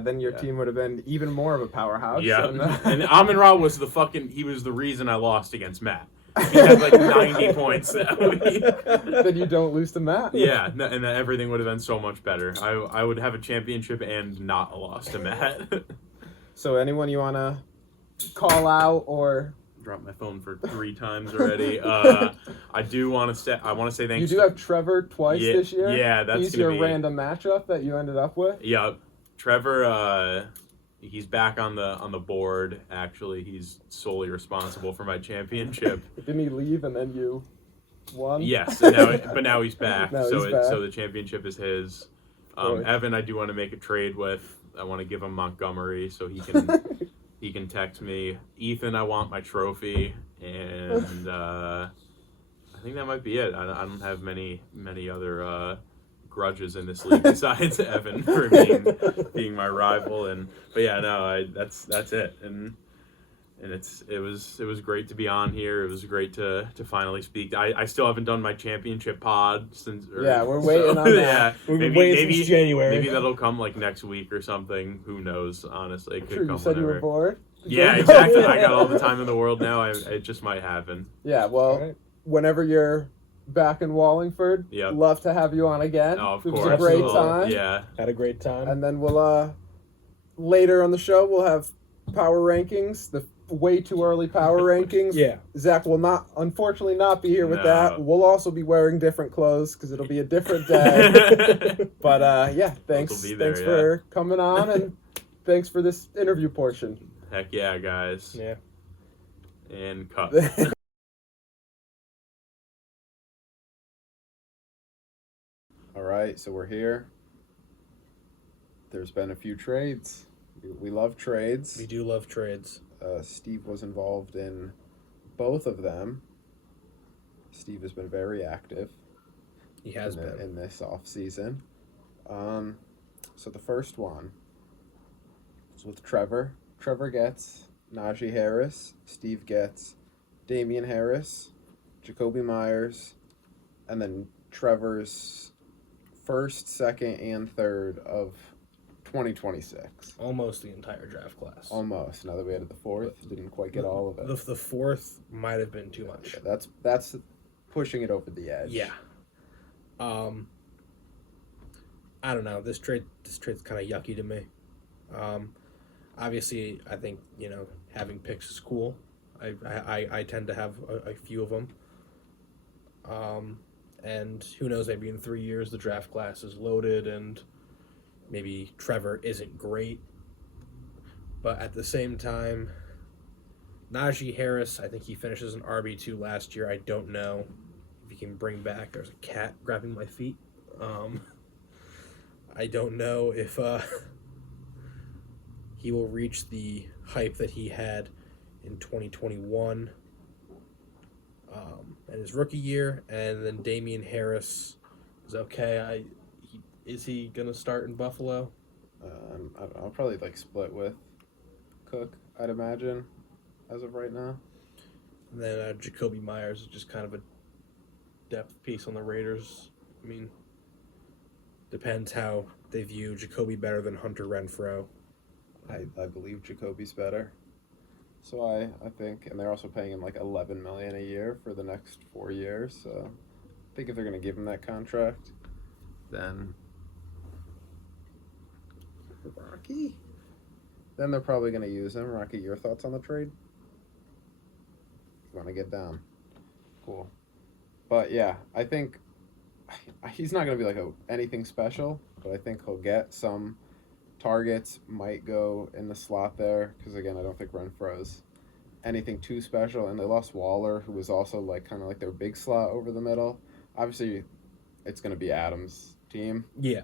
Then your team would have been even more of a powerhouse. Yeah, and Amon Ra was he was the reason I lost against Matt. He had like 90 points that week. Then you don't lose to Matt. Yeah, and then everything would have been so much better. I would have a championship and not a loss to Matt. So anyone you want to call out or... Dropped my phone for 3 times already. I do want to say thanks. You do have Trevor twice this year. Yeah, he's your random matchup that you ended up with. Yeah, Trevor. He's back on the board. Actually, he's solely responsible for my championship. Didn't he leave and then you won? Yes, but now he's back. So the championship is his. Evan, I do want to make a trade with. I want to give him Montgomery so he can. He can text me, Ethan, I want my trophy, and I think that might be it. I don't have many other grudges in this league besides Evan for being my rival. But yeah, no, that's it. And it was great to be on here. It was great to finally speak. I still haven't done my championship pod since. We're waiting on that. Yeah, We've been waiting since January. Maybe that'll come like next week or something. Who knows? Honestly, it could come you said whenever. You were bored. Yeah, exactly. I got all the time in the world now. It just might happen. Yeah, well, whenever you're back in Wallingford, love to have you on again. Oh, of course. It was a great time. Yeah, had a great time. And then we'll later on the show we'll have power rankings. The way too early power rankings. Yeah. Zach will unfortunately not be here with that. We'll also be wearing different clothes because it'll be a different day. But thanks for coming on and thanks for this interview portion. Heck yeah, guys. Yeah. And cut. All right, so we're here. There's been a few trades. We love trades. We do love trades. Steve was involved in both of them. Steve has been very active. He has been. In this offseason. So the first one is with Trevor. Trevor gets Najee Harris. Steve gets Damian Harris, Jacoby Myers, and then Trevor's first, second, and third of 2026. Almost the entire draft class. Almost. Now that we added the fourth, didn't quite get all of it. The fourth might have been too much. Yeah, that's pushing it over the edge. Yeah. I don't know. This trade's kind of yucky to me. Obviously, I think having picks is cool. I tend to have a few of them. And who knows? Maybe in 3 years the draft class is loaded and maybe Trevor isn't great. But at the same time, Najee Harris, I think he finishes an RB2 last year. I don't know if he can bring back. There's a cat grabbing my feet. I don't know if he will reach the hype that he had in 2021 and his rookie year. And then Damian Harris is okay. Is he going to start in Buffalo? I'll probably split with Cook, I'd imagine, as of right now. And then Jacoby Myers is just kind of a depth piece on the Raiders. I mean, depends how they view Jacoby better than Hunter Renfrow. I believe Jacoby's better. So I think, and they're also paying him $11 million a year for the next 4 years. So I think if they're going to give him that contract, then Rocky, then they're probably going to use him. Rocky, your thoughts on the trade? You want to get down? Cool. But yeah, I think he's not going to be anything special, but I think he'll get some targets might go in the slot there because, again, I don't think Renfro's anything too special. And they lost Waller, who was also like kind of like their big slot over the middle. Obviously, it's going to be Adams' team. Yeah.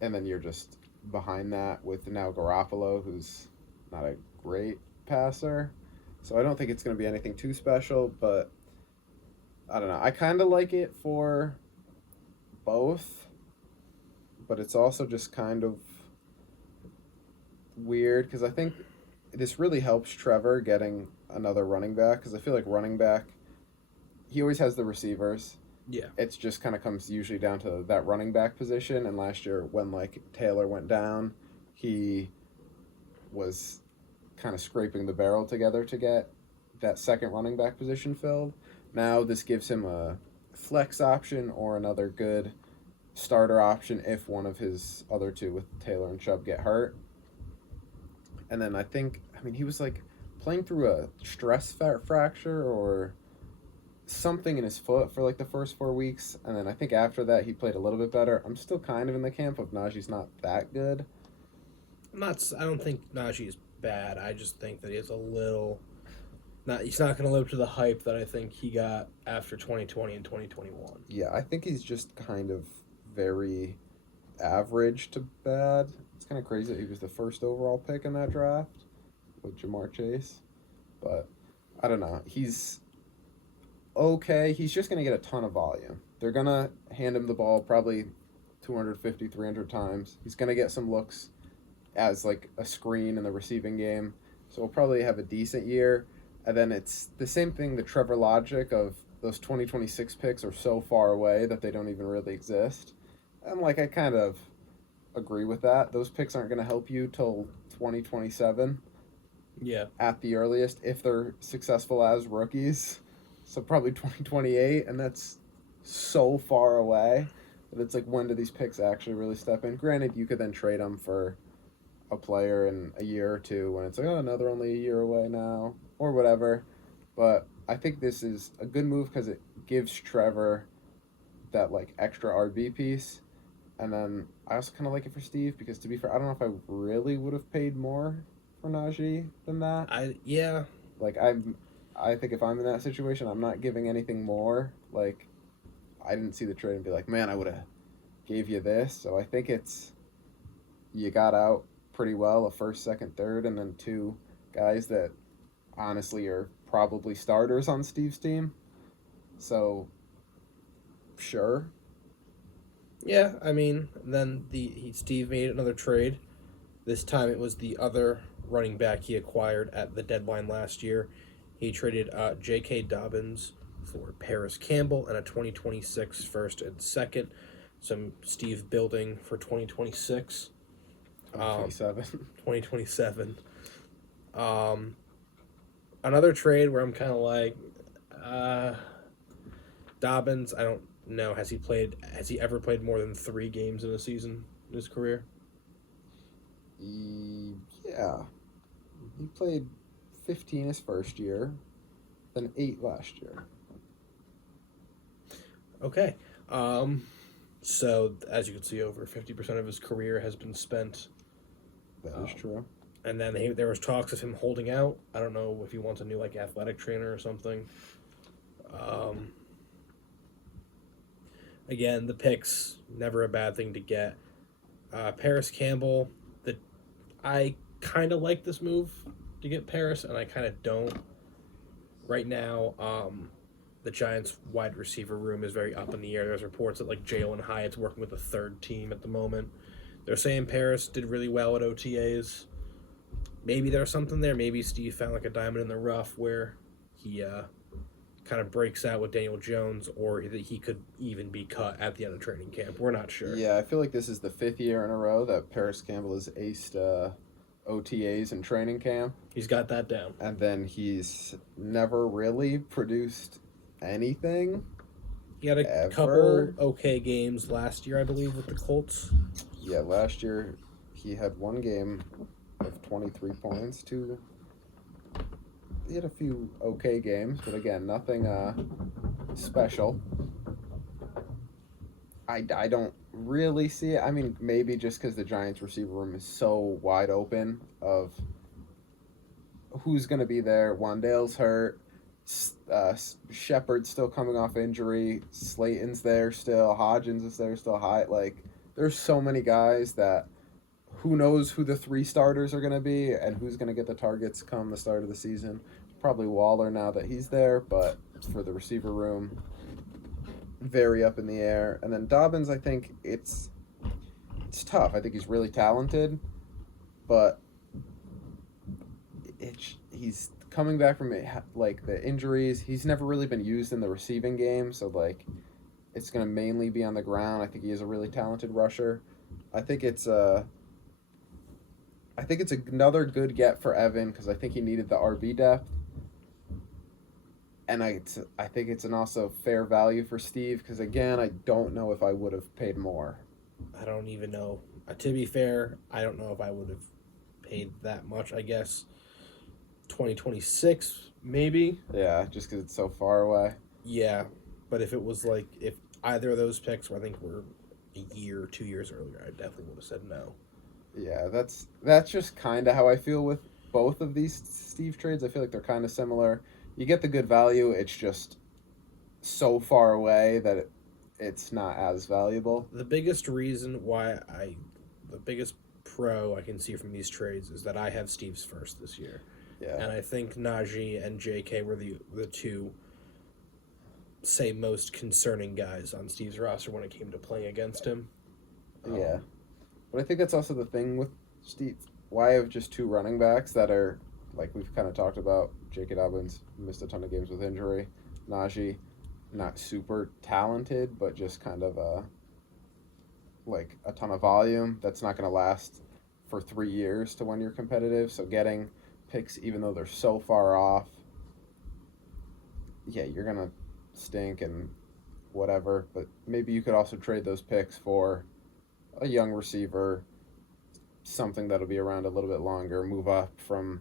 And then you're just behind that with now Garoppolo, who's not a great passer. So I don't think it's going to be anything too special, but I don't know. I kind of like it for both, but it's also just kind of weird because I think this really helps Trevor getting another running back because I feel like running back, he always has the receivers. Yeah. It's just kind of comes usually down to that running back position. And last year when like Taylor went down, he was kind of scraping the barrel together to get that second running back position filled. Now this gives him a flex option or another good starter option if one of his other two with Taylor and Chubb get hurt. And then I mean, he was like playing through a stress fracture or something in his foot for like the first 4 weeks. And then I think after that he played a little bit better. I'm still kind of in the camp of Najee's not that good. I don't think Najee's bad. I just think that he's a little... he's not going to live to the hype that I think he got after 2020 and 2021. Yeah, I think he's just kind of very average to bad. It's kind of crazy that he was the first overall pick in that draft with Jamar Chase. But I don't know. He's okay. He's just going to get a ton of volume. They're going to hand him the ball probably 250, 300 times. He's going to get some looks as like a screen in the receiving game. So he'll probably have a decent year. And then it's the same thing, the Trevor logic of those 2026 picks are so far away that they don't even really exist. And like I kind of agree with that. Those picks aren't going to help you till 2027. Yeah. At the earliest, if they're successful as rookies. So probably 2028, and that's so far away that it's like, when do these picks actually really step in? Granted, you could then trade them for a player in a year or two when it's like, oh, no, they're only a year away now or whatever. But I think this is a good move because it gives Trevor that like extra RB piece. And then I also kind of like it for Steve because, to be fair, I don't know if I really would have paid more for Najee than that. Like I think if I'm in that situation, I'm not giving anything more. Like, I didn't see the trade and be like, man, I would have gave you this. So I think you got out pretty well, a first, second, third, and then two guys that honestly are probably starters on Steve's team. So, sure. Yeah, I mean, then Steve made another trade. This time it was the other running back he acquired at the deadline last year. He traded J.K. Dobbins for Paris Campbell and a 2026 first and second. Some Steve building for 2026. 2027. Another trade where I'm kind of like, Dobbins, I don't know. Has he ever played more than 3 games in a season in his career? Yeah. He played 15 his first year, then 8 last year. Okay. So, as you can see, over 50% of his career has been spent. That is true. And then there was talks of him holding out. I don't know if he wants a new like athletic trainer or something. Again, the picks, never a bad thing to get. Paris Campbell, I kind of like this move to get Paris, and I kind of don't. Right now, the Giants' wide receiver room is very up in the air. There's reports that like Jalen Hyatt's working with a third team at the moment. They're saying Paris did really well at OTAs. Maybe there's something there. Maybe Steve found like a diamond in the rough where he kind of breaks out with Daniel Jones, or that he could even be cut at the end of training camp. We're not sure. Yeah, I feel like this is the 5th year in a row that Paris Campbell has aced OTAs in training camp. He's got that down. And then he's never really produced anything. He had a couple okay games last year, I believe, with the Colts. Yeah, last year he had one game of 23 points. He had a few okay games, but again, nothing special. I don't really see it. I mean, maybe just because the Giants receiver room is so wide open of who's going to be there. Wandale's hurt. Shepard's still coming off injury. Slayton's there still. Hodgins is there still. There's so many guys that who knows who the 3 starters are going to be and who's going to get the targets come the start of the season. Probably Waller now that he's there, but for the receiver room, very up in the air. And then Dobbins, I think it's tough. I think he's really talented, but he's coming back from like the injuries. He's never really been used in the receiving game, so like it's going to mainly be on the ground. I think he is a really talented rusher. I think it's another good get for Evan because I think he needed the RB depth. And I think it's an also fair value for Steve because, again, I don't know if I would have paid more. I don't even know. To be fair, I don't know if I would have paid that much. I guess 2026, maybe. Yeah, just because it's so far away. Yeah, but if it was like, if either of those picks, I think were a year or 2 years earlier, I definitely would have said no. Yeah, that's just kind of how I feel with both of these Steve trades. I feel like they're kind of similar. You get the good value. It's just so far away that it's not as valuable. The biggest reason why the biggest pro I can see from these trades is that I have Steve's first this year. Yeah. And I think Najee and JK were the two, say, most concerning guys on Steve's roster when it came to playing against him. Yeah. But I think that's also the thing with Steve. Why I have just 2 running backs that are, like we've kind of talked about, J.K. Dobbins missed a ton of games with injury. Najee, not super talented, but just kind of a ton of volume. That's not going to last for 3 years to when you're competitive. So getting picks, even though they're so far off, yeah, you're going to stink and whatever. But maybe you could also trade those picks for a young receiver, something that'll be around a little bit longer, move up from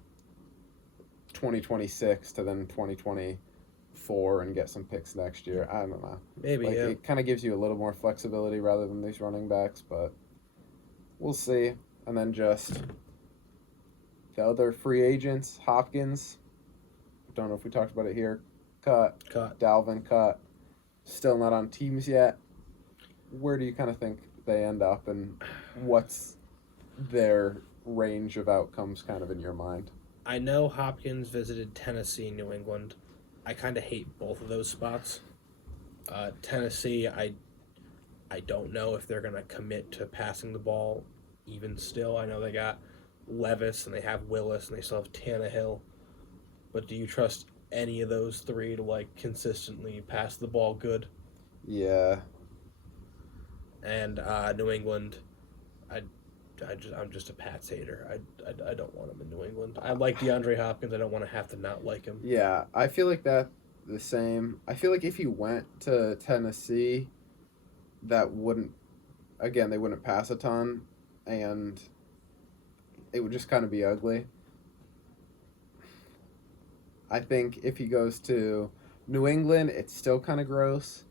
2026 to then 2024 and get some picks next year. I don't know. Maybe, yeah. It kind of gives you a little more flexibility rather than these running backs, but we'll see. And then just the other free agents, Hopkins, don't know if we talked about it here, cut. Dalvin cut. Still not on teams yet. Where do you kind of think they end up, and what's their range of outcomes kind of in your mind? I know Hopkins visited Tennessee, New England. I kind of hate both of those spots. Tennessee, I don't know if they're going to commit to passing the ball even still. I know they got Levis and they have Willis and they still have Tannehill. But do you trust any of those 3 to like consistently pass the ball good? Yeah. And New England, I'm just a Pats hater. I don't want him in New England. I like DeAndre Hopkins. I don't want to have to not like him. Yeah, I feel like that the same. I feel like if he went to Tennessee, that wouldn't, again, they wouldn't pass a ton, and it would just kind of be ugly. I think if he goes to New England, it's still kind of gross.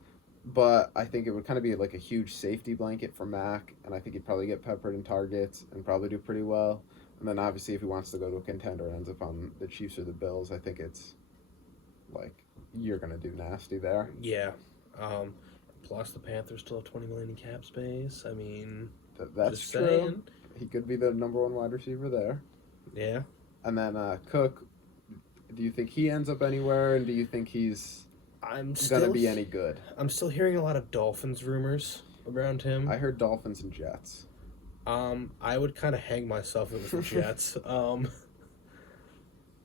But I think it would kind of be like a huge safety blanket for Mac, and I think he'd probably get peppered in targets and probably do pretty well. And then obviously if he wants to go to a contender and ends up on the Chiefs or the Bills, I think it's like you're going to do nasty there. Yeah. Plus the Panthers still have $20 million in cap space. I mean, that's true. Saying. He could be the number 1 wide receiver there. Yeah. And then Cook, do you think he ends up anywhere, and do you think he's gonna be any good? I'm still hearing a lot of Dolphins rumors around him. I heard Dolphins and Jets. I would kind of hang myself if it was the Jets.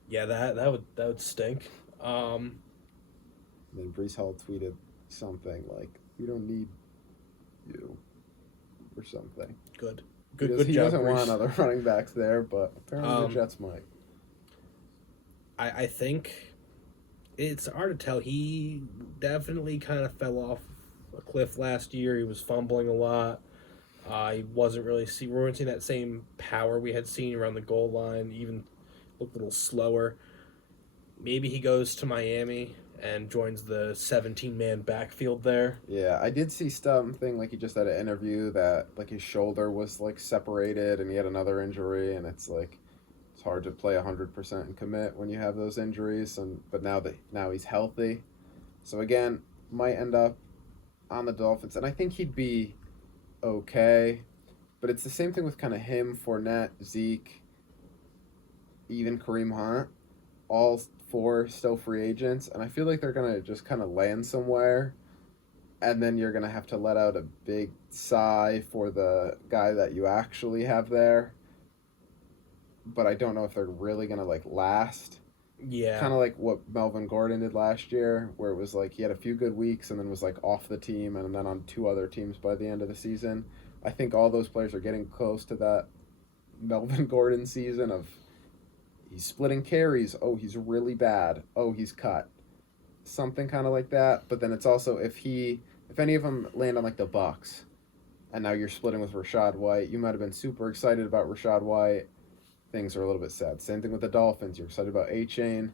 Yeah, that would stink. Then Breece Hall tweeted something like, "We don't need you," or something. Good He job. He doesn't Breece. want other running backs there, but apparently the Jets might. I think it's hard to tell. He definitely kind of fell off a cliff last year. He was fumbling a lot. He wasn't really we weren't seeing that same power we had seen around the goal line. Even looked a little slower. Maybe he goes to Miami and joins the 17-man backfield there. Yeah, I did see something, like he just had an interview that, like, his shoulder was, like, separated and he had another injury, and it's, like, it's hard to play 100% and commit when you have those injuries, but now he's healthy. So, again, might end up on the Dolphins, and I think he'd be okay, but it's the same thing with kind of him, Fournette, Zeke, even Kareem Hunt, all 4 still free agents, and I feel like they're going to just kind of land somewhere, and then you're going to have to let out a big sigh for the guy that you actually have there, but I don't know if they're really going to, like, last. Yeah. Kind of like what Melvin Gordon did last year, where it was like he had a few good weeks and then was like off the team and then on 2 other teams by the end of the season. I think all those players are getting close to that Melvin Gordon season of he's splitting carries. Oh, he's really bad. Oh, he's cut. Something kind of like that. But then it's also if any of them land on like the Bucs and now you're splitting with Rachaad White, you might have been super excited about Rachaad White. Things are a little bit sad. Same thing with the Dolphins. You're excited about A-Chain.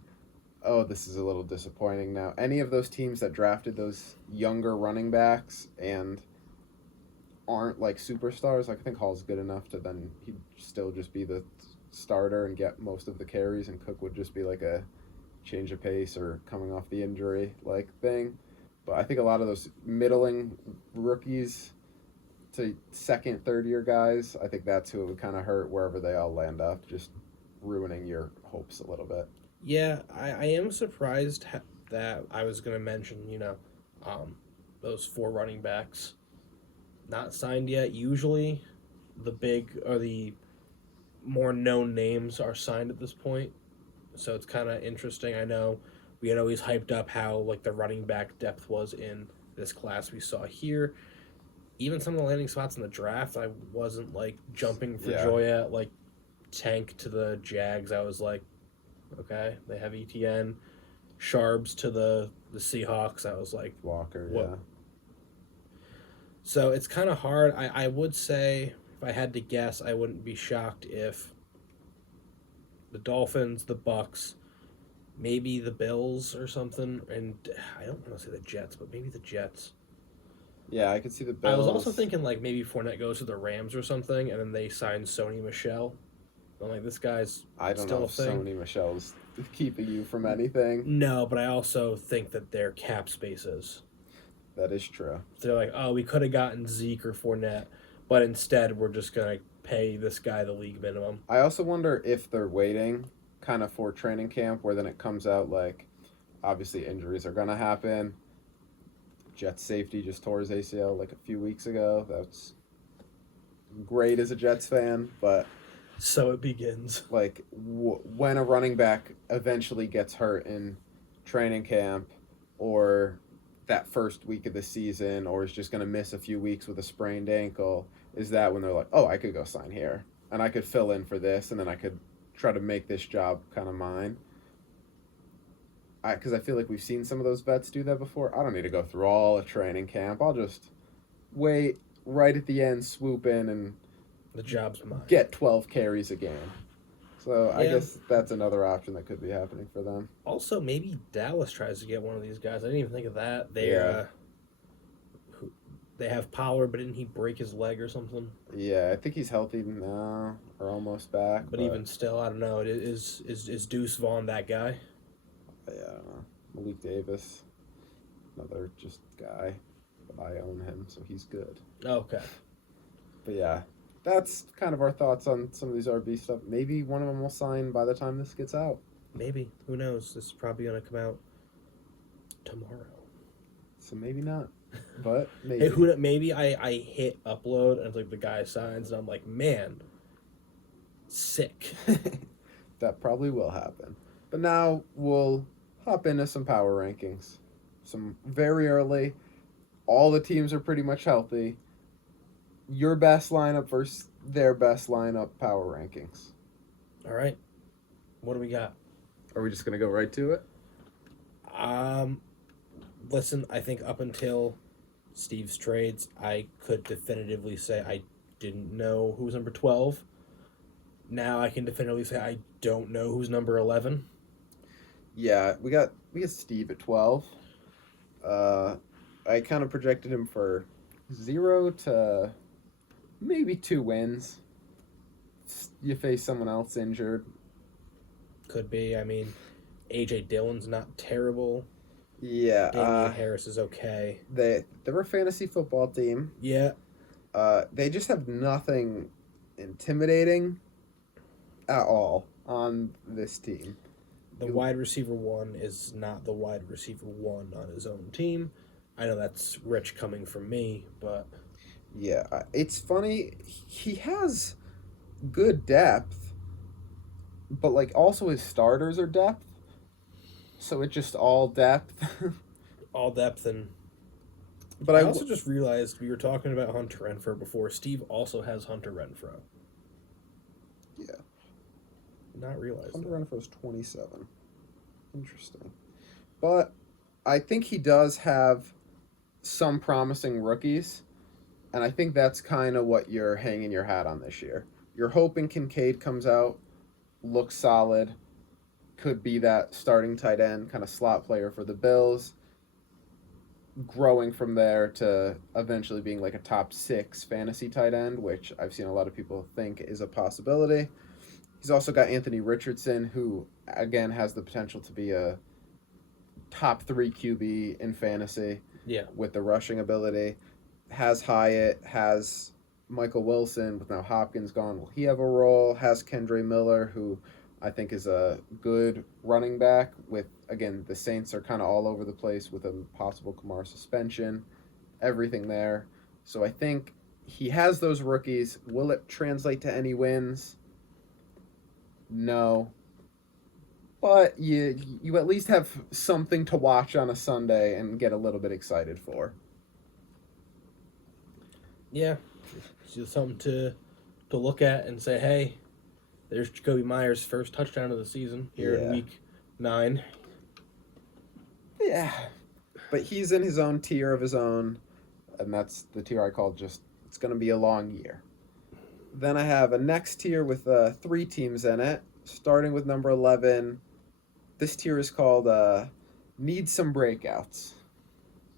Oh, this is a little disappointing now. Any of those teams that drafted those younger running backs and aren't like superstars, like I think Hall's good enough to then he'd still just be the starter and get most of the carries, and Cook would just be like a change of pace or coming off the injury like thing. But I think a lot of those middling rookies to second, third year guys, I think that's who it would kind of hurt wherever they all land up, just ruining your hopes a little bit. Yeah, I am surprised that I was going to mention, those 4 running backs not signed yet. Usually the big or the more known names are signed at this point. So it's kind of interesting. I know we had always hyped up how like the running back depth was in this class we saw here. Even some of the landing spots in the draft, I wasn't, like, jumping for joy at. Like, Tank to the Jags, I was like, okay, they have ETN. Sharbs to the Seahawks, I was like... Walker, what? Yeah. So it's kind of hard. I would say, if I had to guess, I wouldn't be shocked if the Dolphins, the Bucs, maybe the Bills or something, and I don't want to say the Jets, but maybe the Jets... Yeah, I could see the Bills. I was also thinking, like, maybe Fournette goes to the Rams or something, and then they sign Sony Michel. I'm like, this guy's I don't still know a if thing. Sony Michel's keeping you from anything. No, but I also think that their cap space is. That is true. They're like, oh, we could have gotten Zeke or Fournette, but instead we're just going to pay this guy the league minimum. I also wonder if they're waiting kind of for training camp, where then it comes out, like, obviously injuries are going to happen. Jets safety just tore his ACL like a few weeks ago. That's great as a Jets fan, but so it begins. Like when a running back eventually gets hurt in training camp or that first week of the season, or is just going to miss a few weeks with a sprained ankle, is that when they're like, oh, I could go sign here and I could fill in for this and then I could try to make this job kind of mine. Because I feel like we've seen some of those vets do that before. I don't need to go through all a training camp. I'll just wait right at the end, swoop in, and the job's mine. Get 12 carries a game. So I guess that's another option that could be happening for them. Also, maybe Dallas tries to get one of these guys. I didn't even think of that. They they have Pollard, but didn't he break his leg or something? Yeah, I think he's healthy now or almost back. But even still, I don't know. Is Deuce Vaughn that guy? Yeah, I don't know. Malik Davis, another just guy, but I own him, so he's good. Okay. But yeah, that's kind of our thoughts on some of these RB stuff. Maybe one of them will sign by the time this gets out. Maybe. Who knows? This is probably going to come out tomorrow. So maybe not. But maybe. Hey, maybe I hit upload and it's like the guy signs and I'm like, man, sick. That probably will happen. But now we'll hop into some power rankings. Some very early. All the teams are pretty much healthy. Your best lineup versus their best lineup power rankings. All right. What do we got? Are we just going to go right to it? Listen, I think up until Steve's trades, I could definitively say I didn't know who was number 12. Now I can definitively say I don't know who's number 11. Yeah, we got Steve at 12. I kind of projected him for 0 to maybe 2 wins. You face someone else injured. Could be. I mean, A.J. Dillon's not terrible. Yeah. Damian Harris is okay. They're a fantasy football team. Yeah. They just have nothing intimidating at all on this team. The wide receiver 1 is not the wide receiver 1 on his own team. I know that's rich coming from me, but... Yeah, it's funny. He has good depth, but, like, also his starters are depth. So it's just all depth. All depth and... But I also just realized we were talking about Hunter Renfrow before. Steve also has Hunter Renfrow. Yeah. Not realized. Hunter Renfrow's 27. Interesting. But I think he does have some promising rookies, and I think that's kind of what you're hanging your hat on this year. You're hoping Kincaid comes out, looks solid, could be that starting tight end, kind of slot player for the Bills, growing from there to eventually being like a top 6 fantasy tight end, which I've seen a lot of people think is a possibility. He's also got Anthony Richardson, who, again, has the potential to be a top 3 QB in fantasy with the rushing ability. Has Hyatt, has Michael Wilson, with now Hopkins gone. Will he have a role? Has Kendre Miller, who I think is a good running back with, again, the Saints are kind of all over the place with a possible Kamara suspension, everything there. So I think he has those rookies. Will it translate to any wins? No. But you at least have something to watch on a Sunday and get a little bit excited for. Yeah. It's just something to look at and say, hey, there's Jacoby Myers' first touchdown of the season here in week 9. Yeah. But he's in his own tier of his own, and that's the tier I call just, it's going to be a long year. Then I have a next tier with 3 teams in it, starting with number 11. This tier is called Need Some Breakouts.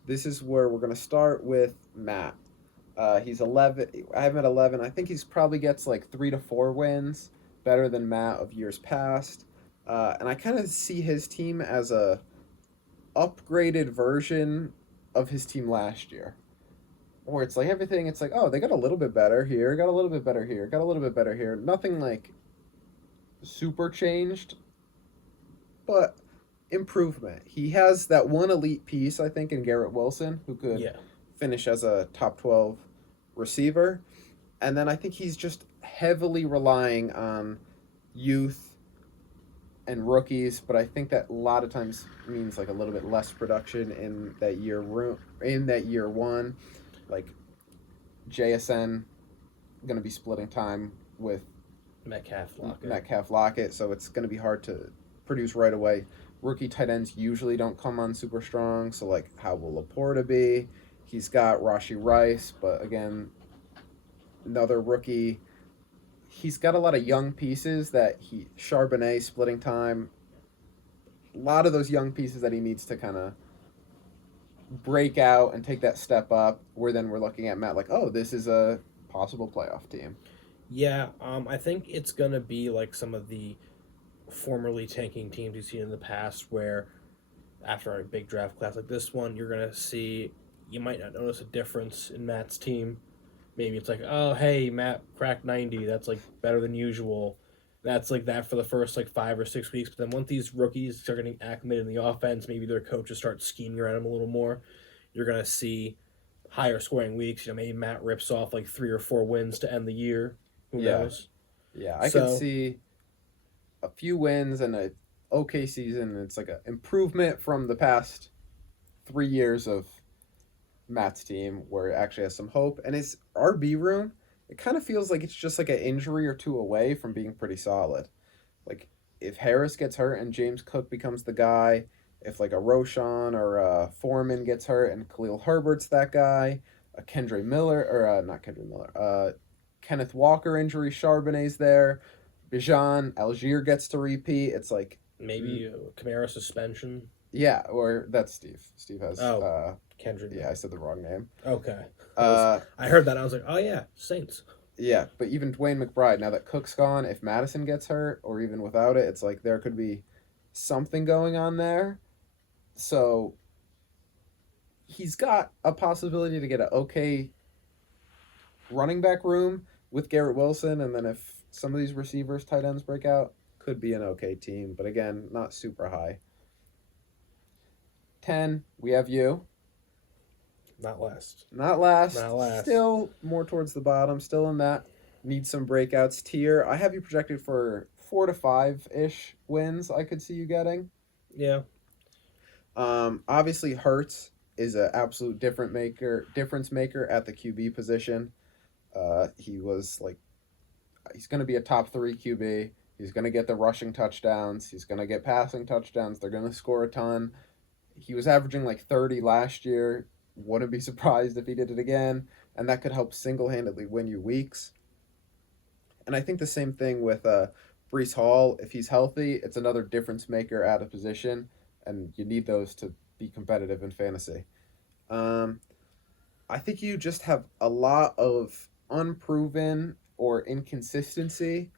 This is where we're going to start with Matt. He's 11. I have him at 11. I think he's probably gets like 3 to 4 wins, better than Matt of years past. And I kind of see his team as a upgraded version of his team last year. Where it's like everything, it's like, oh, they got a little bit better here, got a little bit better here, got a little bit better here. Nothing like super changed, but improvement. He has that one elite piece, I think, in Garrett Wilson, who could finish as a top 12 receiver. And then I think he's just heavily relying on youth and rookies, but I think that a lot of times means like a little bit less production in that year 1. Like JSN going to be splitting time with Metcalf Lockett, so it's going to be hard to produce right away. Rookie tight ends usually don't come on super strong, so like how will Laporta be? He's got Rashee Rice, but again, another rookie. He's got a lot of young pieces Charbonnet splitting time. A lot of those young pieces that he needs to kind of break out and take that step up, where then we're looking at Matt like, oh, this is a possible playoff team. Yeah, I think it's going to be like some of the formerly tanking teams you've seen in the past where after a big draft class like this one, you're going to see, you might not notice a difference in Matt's team. Maybe it's like, oh, hey, Matt cracked 90. That's like better than usual. That's like that for the first like 5 or 6 weeks. But then once these rookies start getting acclimated in the offense, maybe their coaches start scheming around them a little more. You're going to see higher scoring weeks. Maybe Matt rips off like 3 or 4 wins to end the year. Who knows? Yeah, I could see a few wins and a okay season. It's like an improvement from the past 3 years of Matt's team, where it actually has some hope. And his RB room, it kind of feels like it's just like an injury or 2 away from being pretty solid. Like if Harris gets hurt and James Cook becomes the guy, if like a Roschon or a Foreman gets hurt and Khalil Herbert's that guy, a Kenneth Walker injury, Charbonnet's there, Bijan, Algier gets to repeat. It's like Maybe Kamara suspension. Yeah, or that's Steve. Steve has. Kendrick. Yeah, I said the wrong name. Okay. I heard that. I was like, oh yeah, Saints. Yeah, but even Dwayne McBride, now that Cook's gone, if Madison gets hurt, or even without it, it's like there could be something going on there. So he's got a possibility to get an okay running back room with Garrett Wilson, and then if some of these receivers, tight ends break out, could be an okay team. But again, not super high. 10, we have you. Not last. Not last. Not last. Still more towards the bottom. Still in that need some breakouts tier. I have you projected for 4 to 5-ish wins I could see you getting. Yeah. Obviously Hurts is an absolute difference maker at the QB position. He's going to be a top 3 QB. He's going to get the rushing touchdowns. He's going to get passing touchdowns. They're going to score a ton. He was averaging like 30 last year. Wouldn't be surprised if he did it again. And that could help single-handedly win you weeks. And I think the same thing with Breece Hall. If he's healthy, it's another difference maker at a position. And you need those to be competitive in fantasy. I think you just have a lot of unproven or inconsistency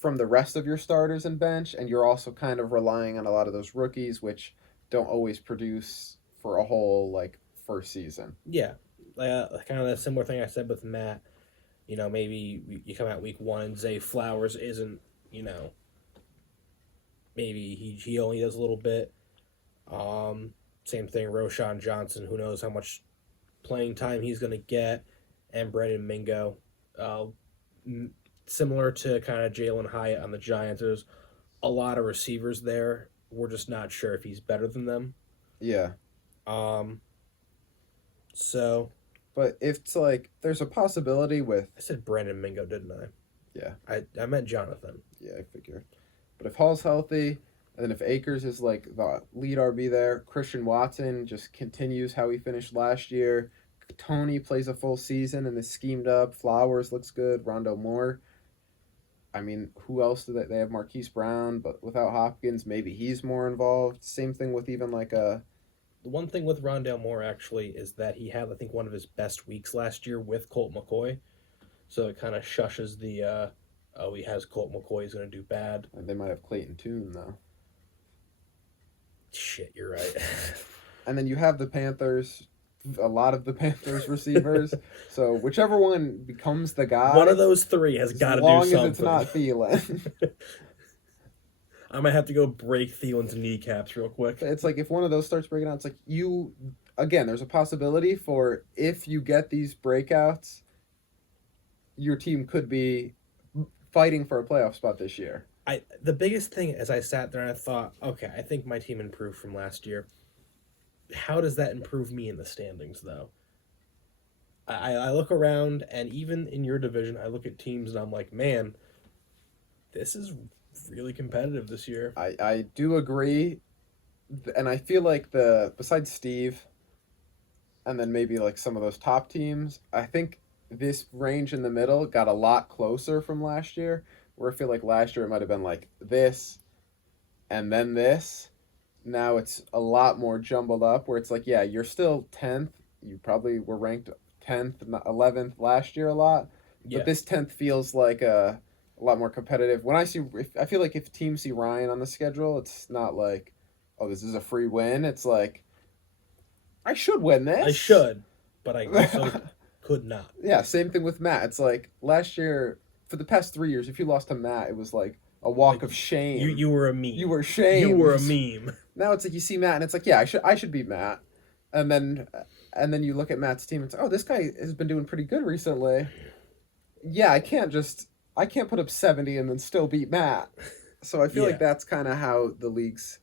from the rest of your starters and bench, and you're also kind of relying on a lot of those rookies, which don't always produce for a whole first season. Yeah, kind of the similar thing I said with Matt. Maybe you come out week 1 and Zay Flowers isn't, maybe he only does a little bit. Same thing, Roshan Johnson. Who knows how much playing time he's going to get, and Brandon Mingo. Similar to kind of Jalen Hyatt on the Giants, there's a lot of receivers there. We're just not sure if he's better than them. Yeah. So. But if it's there's a possibility with. I said Brandon Mingo, didn't I? Yeah. I meant Jonathan. Yeah, I figured. But if Hall's healthy, and then if Akers is the lead RB there, Christian Watson just continues how he finished last year. Tony plays a full season and is schemed up. Flowers looks good. Rondale Moore. I mean, who else do they have? Marquise Brown, but without Hopkins, maybe he's more involved. Same thing with even The one thing with Rondale Moore, actually, is that he had, I think, one of his best weeks last year with Colt McCoy. So it kind of shushes the, he has Colt McCoy, he's going to do bad. And they might have Clayton Tune, though. Shit, you're right. And then you have the Panthers, a lot of the Panthers receivers. So whichever one becomes the guy. One of those three has got to do something. As long as it's not Thielen. I might have to go break Thielen's kneecaps real quick. It's if one of those starts breaking out, it's again, there's a possibility for if you get these breakouts, your team could be fighting for a playoff spot this year. The biggest thing as I sat there and I thought, okay, I think my team improved from last year. How does that improve me in the standings, though? I look around, and even in your division, I look at teams and I'm like, man, this is really competitive this year. I do agree, and I feel besides Steve, and then maybe some of those top teams, I think this range in the middle got a lot closer from last year, where I feel last year it might have been this, and then this. Now it's a lot more jumbled up, where it's yeah, you're still 10th. You probably were ranked 10th, 11th last year a lot, but this 10th feels a lot more competitive. When I feel if teams see Ryan on the schedule, it's not oh, this is a free win. It's I should win this. I should, but I also could not. Yeah, same thing with Matt. It's last year, for the past 3 years, if you lost to Matt, it was a walk of shame. You were a meme. You were shamed. You were a meme. Now it's you see Matt, and it's yeah, I should beat Matt. And then you look at Matt's team, and it's, oh, this guy has been doing pretty good recently. Yeah, I can't put up 70 and then still beat Matt. So I feel that's kind of how the leagues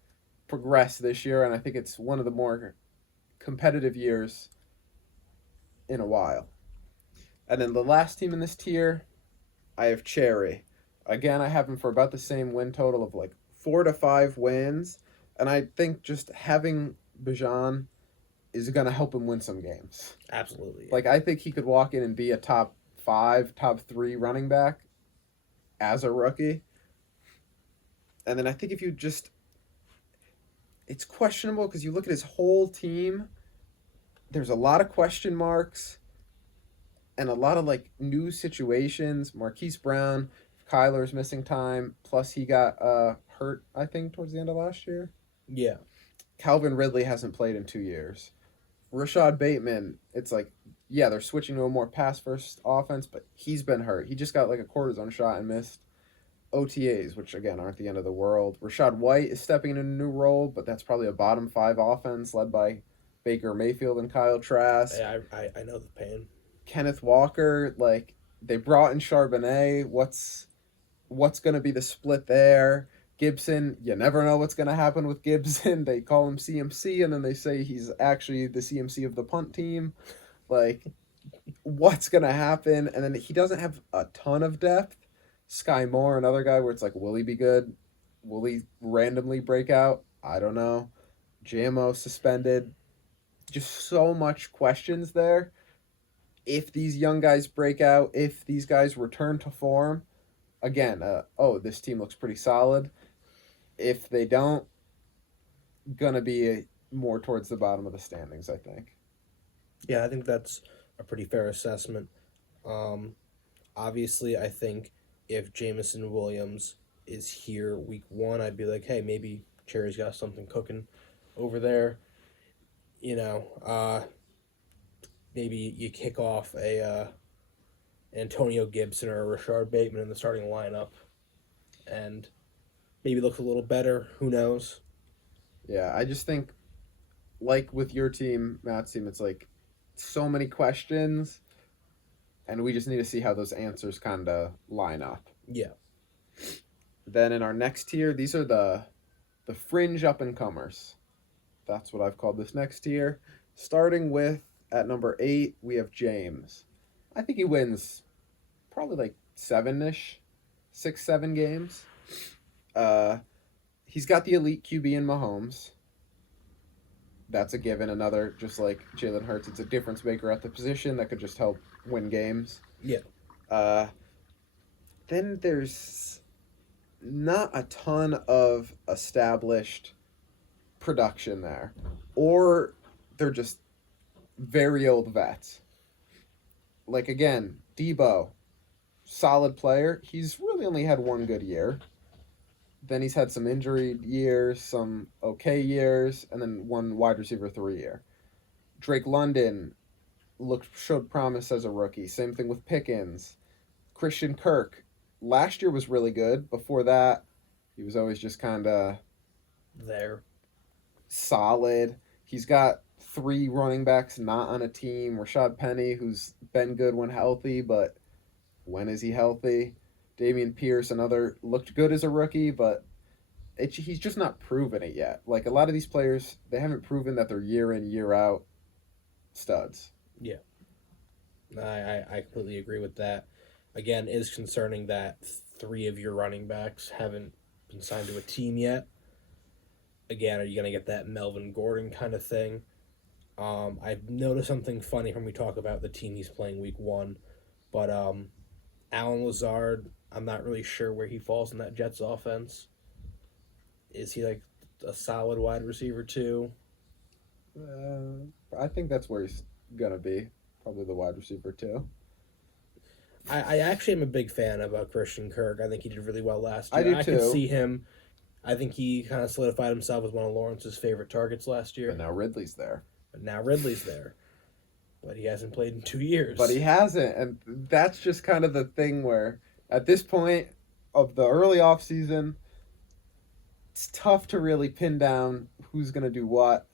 progress this year, and I think it's one of the more competitive years in a while. And then the last team in this tier, I have Cherry. Again, I have him for about the same win total of 4 to 5 wins, and I think just having Bijan is going to help him win some games. Absolutely. Yeah. I think he could walk in and be a top 5, top 3 running back as a rookie. And then I think if you just it's questionable because you look at his whole team. There's a lot of question marks and a lot of like new situations. Marquise Brown, Kyler's missing time, plus he got hurt, I think, towards the end of last year. Yeah. Calvin Ridley hasn't played in 2 years. Rashad Bateman, it's like, yeah, they're switching to a more pass first offense, but he's been hurt. He just got like a cortisone shot and missed OTAs, which again aren't the end of the world. Rashad White is stepping into a new role, but that's probably a bottom 5 offense led by Baker Mayfield and Kyle Trask. Yeah, I know the pain. Kenneth Walker, like they brought in Charbonnet. What's going to be the split there? Gibson, you never know what's going to happen with Gibson. They call him CMC, and then they say he's actually the CMC of the punt team. Like, what's going to happen? And then he doesn't have a ton of depth. Sky Moore, another guy where it's like, will he be good? Will he randomly break out? I don't know. JMO suspended. Just so much questions there. If these young guys break out, if these guys return to form, again, this team looks pretty solid. If they don't, gonna be more towards the bottom of the standings, I think. Yeah, I think that's a pretty fair assessment. Obviously, I think if Jamison Williams is here week 1, I'd be like, hey, maybe Cherry's got something cooking over there. You know, maybe you kick off a Antonio Gibson or a Rashard Bateman in the starting lineup, and maybe looks a little better. Who knows? Yeah, I just think, like with your team, Matt's team, it's like so many questions, and we just need to see how those answers kind of line up. Yeah. Then in our next tier, these are the fringe up-and-comers. That's what I've called this next tier. Starting with, at number 8, we have James. I think he wins probably like 7-ish, 6-7 games. He's got the elite QB in Mahomes. That's a given. Another, just like Jalen Hurts, it's a difference maker at the position that could just help win games. Yeah. Then there's not a ton of established production there. Or they're just very old vets. Like, again, Debo, solid player. He's really only had one good year. Then he's had some injury years, some okay years, and then one wide receiver 3 year. Drake London showed promise as a rookie. Same thing with Pickens. Christian Kirk, last year was really good. Before that, he was always just kind of there. Solid. He's got 3 running backs not on a team. Rashad Penny, who's been good when healthy, but when is he healthy? Dameon Pierce, another, looked good as a rookie, but he's just not proven it yet. Like, a lot of these players, they haven't proven that they're year in, year out studs. Yeah. I completely agree with that. Again, it is concerning that 3 of your running backs haven't been signed to a team yet. Again, are you going to get that Melvin Gordon kind of thing? I've noticed something funny when we talk about the team he's playing week 1, but Alan Lazard, I'm not really sure where he falls in that Jets offense. Is he like a solid wide receiver too? I think that's where he's going to be. Probably the wide receiver too. I actually am a big fan of Christian Kirk. I think he did really well last year. I do too. I could see him. I think he kind of solidified himself as one of Lawrence's favorite targets last year. But now Ridley's there. But he hasn't played in 2 years. But he hasn't, and that's just kind of the thing where, at this point of the early offseason, it's tough to really pin down who's going to do what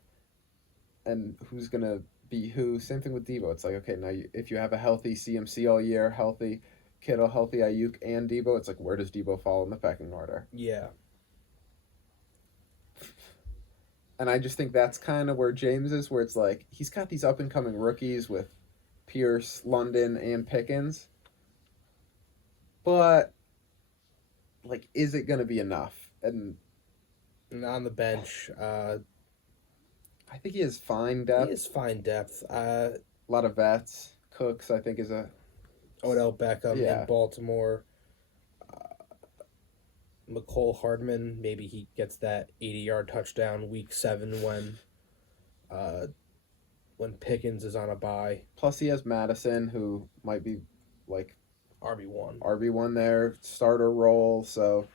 and who's going to be who. Same thing with Debo. It's like, okay, now if you have a healthy CMC all year, healthy Kittle, healthy Ayuk, and Debo, it's like, where does Debo fall in the pecking order? Yeah. And I just think that's kind of where James is, where it's like, he's got these up-and-coming rookies with Pierce, London, and Pickens. But, like, is it going to be enough? And on the bench, I think he has fine depth. He has fine depth. A lot of vets. Cooks, I think, is a... Odell Beckham in Baltimore. McCole Hardman, maybe he gets that 80-yard touchdown week 7 when Pickens is on a bye. Plus, he has Madison, who might be like RB1 there, starter role. So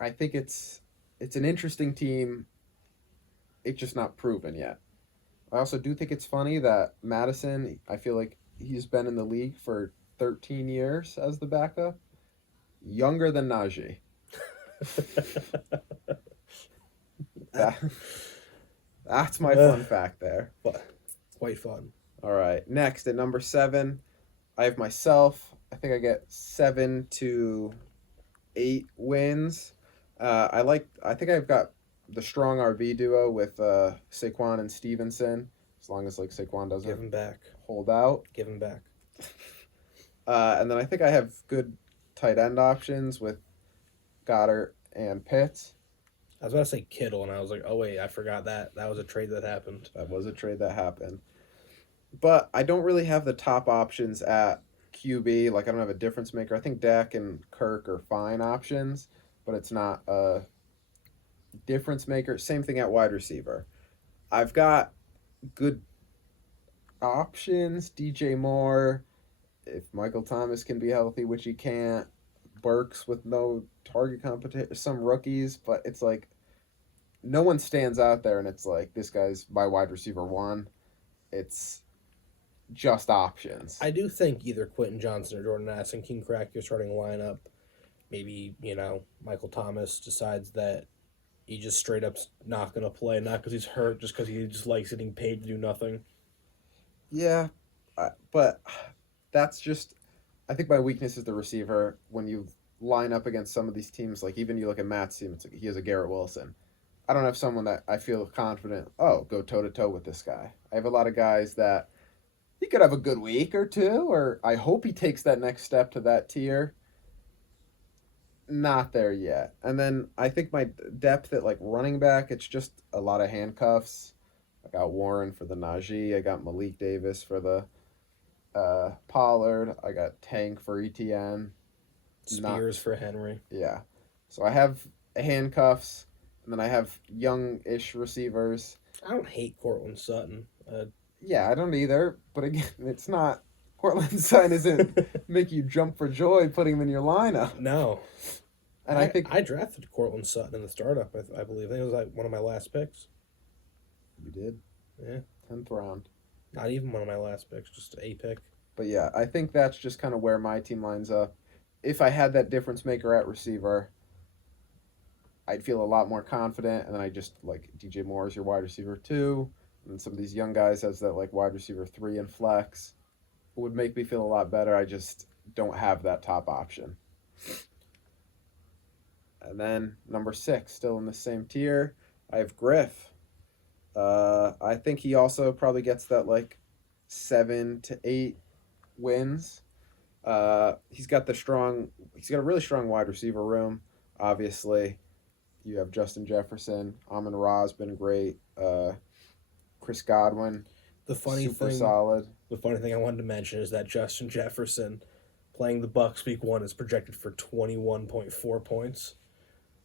I think it's an interesting team. It's just not proven yet. I also do think it's funny that Madison, I feel like he's been in the league for 13 years as the backup. Younger than Najee. That's my fun fact there. Quite fun. All right. Next, at number 7, I have myself. I think I get 7 to 8 wins. I think I've got the strong RB duo with Saquon and Stevenson, as long as Saquon doesn't give him back, hold out. Give him back. And then I think I have good tight end options with Goddard and Pitts. I was about to say Kittle, and I was like, oh wait, I forgot that was a trade that happened. But I don't really have the top options at QB. I don't have a difference maker. I think Dak and Kirk are fine options, but it's not a difference maker. Same thing at wide receiver. I've got good options. DJ Moore, if Michael Thomas can be healthy, which he can't. Burks with no target competition. Some rookies, but it's no one stands out there, and it's this guy's my wide receiver 1. It's just options. I do think either Quentin Johnson or Jordan Addison can crack your starting lineup. Maybe, Michael Thomas decides that he just straight up's not going to play, not because he's hurt, just because he just likes getting paid to do nothing. Yeah, but that's just... I think my weakness is the receiver. When you line up against some of these teams, even you look at Matt's team, it's he has a Garrett Wilson. I don't have someone that I feel confident, go toe-to-toe with this guy. I have a lot of guys that he could have a good week or two, or I hope he takes that next step to that tier. Not there yet. And then I think my depth at running back, it's just a lot of handcuffs. I got Warren for the Najee. I got Malik Davis for the Pollard. I got Tank for ETN. Spears for Henry. Yeah. So I have handcuffs, and then I have young-ish receivers. I don't hate Cortland Sutton. Yeah, I don't either. But again, it's not... Cortland Sutton isn't make you jump for joy putting him in your lineup. No. And I think... I drafted Cortland Sutton in the startup, I believe. I think it was one of my last picks. You did? Yeah. 10th round. Not even one of my last picks, just a pick. But yeah, I think that's just kind of where my team lines up. If I had that difference maker at receiver, I'd feel a lot more confident. And then I just DJ Moore is your wide receiver 2. And some of these young guys as that wide receiver 3 and flex. It would make me feel a lot better. I just don't have that top option. And then number 6, still in the same tier, I have Griff. I think he also probably gets that 7 to 8 wins. He's got a really strong wide receiver room. Obviously, you have Justin Jefferson. Amon-Ra's been great. Chris Godwin, super solid. The funny thing I wanted to mention is that Justin Jefferson, playing the Bucs week 1, is projected for 21.4 points,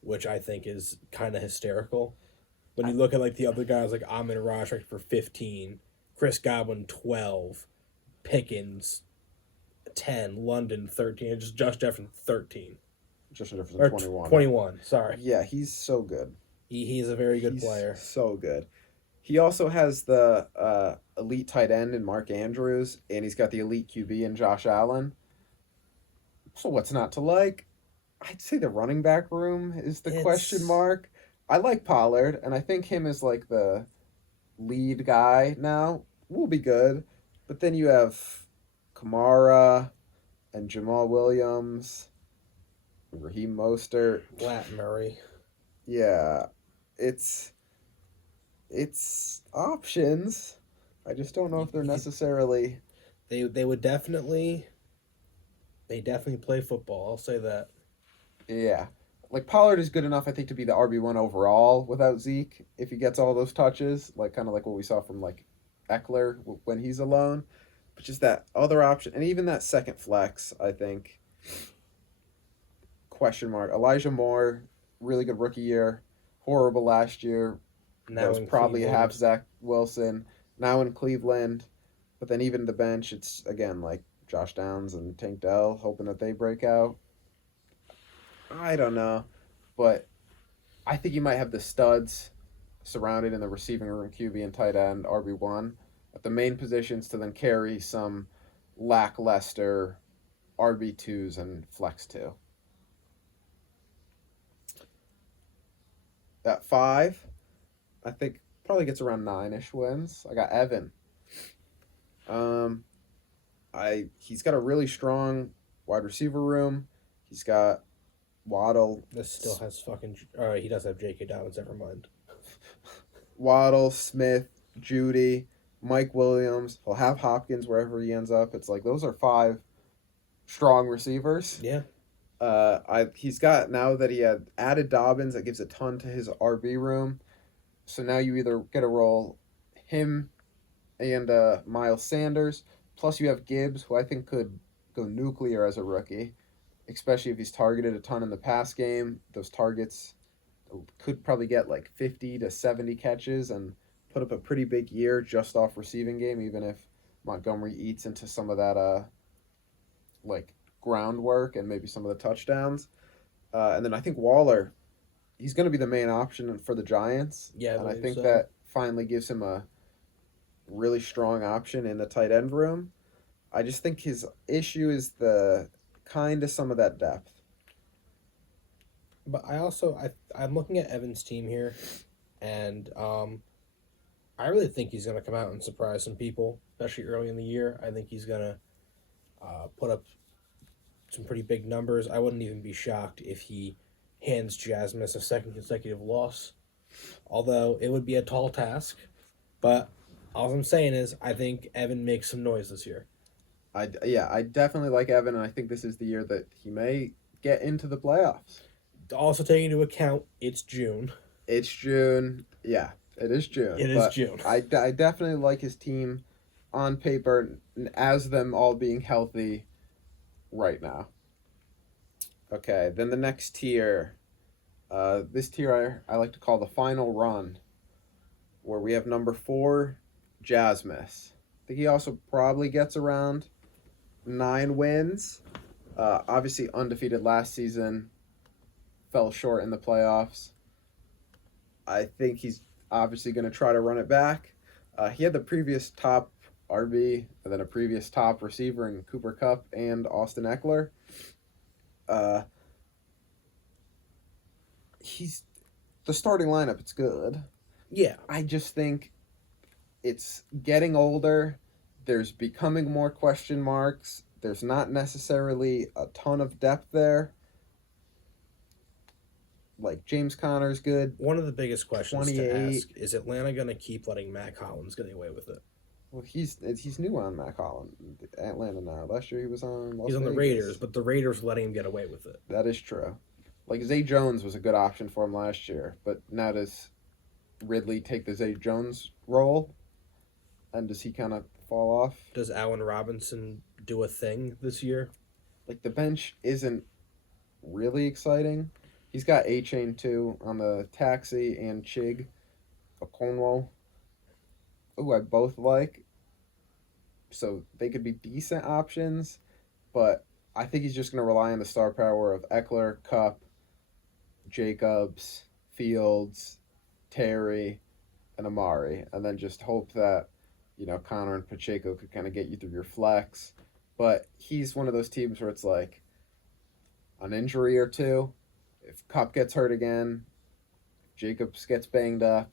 which I think is kind of hysterical. When you look at the other guys Amon-Ra for 15, Chris Godwin 12, Pickens 10, London 13, and just Josh Jefferson 13. Justin Jefferson 21. 21, sorry. Yeah, he's so good. He's a very good player. So good. He also has the elite tight end in Mark Andrews, and he's got the elite QB in Josh Allen. So what's not to like? I'd say the running back room is the question mark. I like Pollard, and I think him as the lead guy now will be good. But then you have Kamara and Jamal Williams, Raheem Mostert, Lat Murray. Yeah, it's options. I just don't know if they're necessarily. They definitely play football. I'll say that. Yeah. Pollard is good enough, I think, to be the RB1 overall without Zeke if he gets all those touches, kind of what we saw from Eckler when he's alone. But just that other option, and even that second flex, I think question mark. Elijah Moore, really good rookie year, horrible last year. Now That was in probably Cleveland. half Zach Wilson. Now in Cleveland, but then even the bench, it's again like Josh Downs and Tank Dell, hoping that they break out. I don't know, but I think you might have the studs surrounded in the receiving room, QB and tight end, RB1, at the main positions to then carry some lackluster RB2s and flex 2. At 5, I think probably gets around 9-ish wins. I got Evan. He's got a really strong wide receiver room. He's got Waddle. This still has fucking. All right, he does have J.K. Dobbins. Never mind. Waddle, Smith, Judy, Mike Williams. He'll have Hopkins wherever he ends up. It's like those are 5 strong receivers. Yeah. He's got, now that he had added Dobbins, that gives a ton to his RB room. So now you either get to roll him and Miles Sanders, plus you have Gibbs, who I think could go nuclear as a rookie, especially if he's targeted a ton in the pass game. Those targets could probably get like 50 to 70 catches and put up a pretty big year just off receiving game, even if Montgomery eats into some of that like groundwork and maybe some of the touchdowns. And then I think Waller, he's going to be the main option for the Giants. Yeah, and I think so. that finally gives him a really strong option in the tight end room. I just think his issue is the kind of some of that depth. But I'm looking at Evan's team here, and I really think he's going to come out and surprise some people, especially early in the year. I think he's going to put up some pretty big numbers. I wouldn't even be shocked if he hands Jasmus a second consecutive loss, although it would be a tall task. But all I'm saying is I think Evan makes some noise this year. I definitely like Evan, and I think this is the year that he may get into the playoffs. Also taking into account it's June. It's June. Yeah, it is June. It is June. I definitely like his team on paper as them all being healthy right now. Okay, then the next tier. This tier I like to call the final run, where we have number 4, Jasmus. I think he also probably gets around 9 wins. Obviously undefeated last season. Fell short in the playoffs. I think he's obviously going to try to run it back. He had the previous top RB and then a previous top receiver in Cooper Kupp and Austin Eckler. He's the starting lineup. It's good. Yeah. I just think it's getting older. There's becoming more question marks. There's not necessarily a ton of depth there. Like, James Conner's good. One of the biggest questions 28. to ask is Atlanta going to keep letting Mac Hollins get away with it? Well, he's new on Mac Holland, Atlanta now. Last year he was on Las He's on the Vegas. Raiders, but the Raiders letting him get away with it. That is true. Like, Zay Jones was a good option for him last year, but now does Ridley take the Zay Jones role? And does he kind of fall off? Does Allen Robinson do a thing this year? Like, the bench isn't really exciting. He's got A-Chain, too, on the taxi, and Chig Okonkwo, who I both like. So they could be decent options, but I think he's just going to rely on the star power of Eckler, Kupp, Jacobs, Fields, Terry, and Amari, and then just hope that, Connor and Pacheco could kind of get you through your flex. But he's one of those teams where it's like an injury or two. If Kupp gets hurt again, Jacobs gets banged up,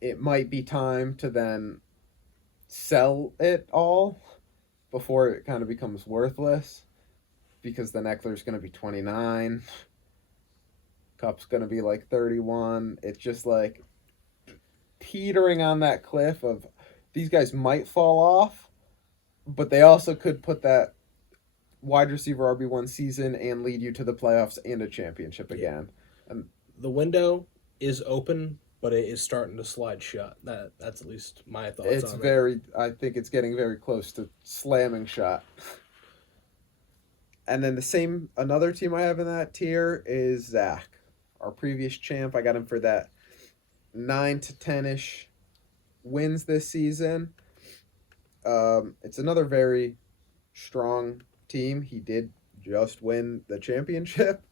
it might be time to then sell it all before it kind of becomes worthless, because then Eckler's going to be 29. Kupp's going to be like 31. It's just like teetering on that cliff of these guys might fall off, but they also could put that wide receiver RB1 season and lead you to the playoffs and a championship again. And the window is open, but it is starting to slide shut. That's at least my thoughts on it. I think it's getting very close to slamming shut. And then another team I have in that tier is Zach, our previous champ. I got him for that 9 to 10-ish wins this season. It's another very strong team. He did just win the championship.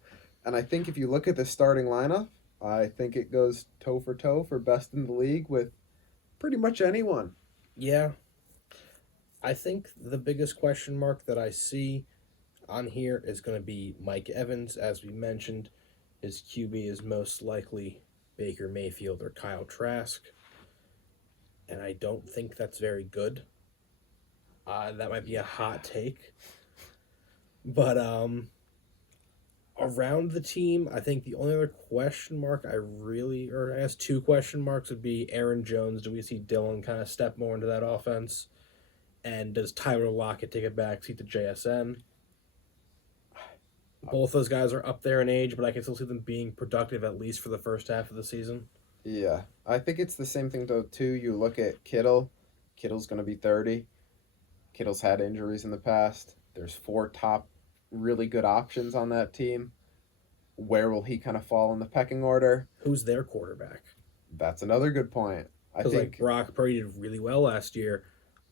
And I think if you look at the starting lineup, I think it goes toe for toe for best in the league with pretty much anyone. Yeah. I think the biggest question mark that I see on here is going to be Mike Evans. As we mentioned, his QB is most likely Baker Mayfield or Kyle Trask. And I don't think that's very good. That might be a hot take. But around the team, I think the only other question mark I guess 2 question marks would be Aaron Jones. Do we see Dylan kind of step more into that offense? And does Tyler Lockett take a backseat to JSN? Both those guys are up there in age, but I can still see them being productive at least for the first half of the season. Yeah. I think it's the same thing, though, too. You look at Kittle. Kittle's going to be 30. Kittle's had injuries in the past. There's 4 top really good options on that team. Where will he kind of fall in the pecking order? Who's their quarterback? That's another good point. I think like Brock Purdy did really well last year,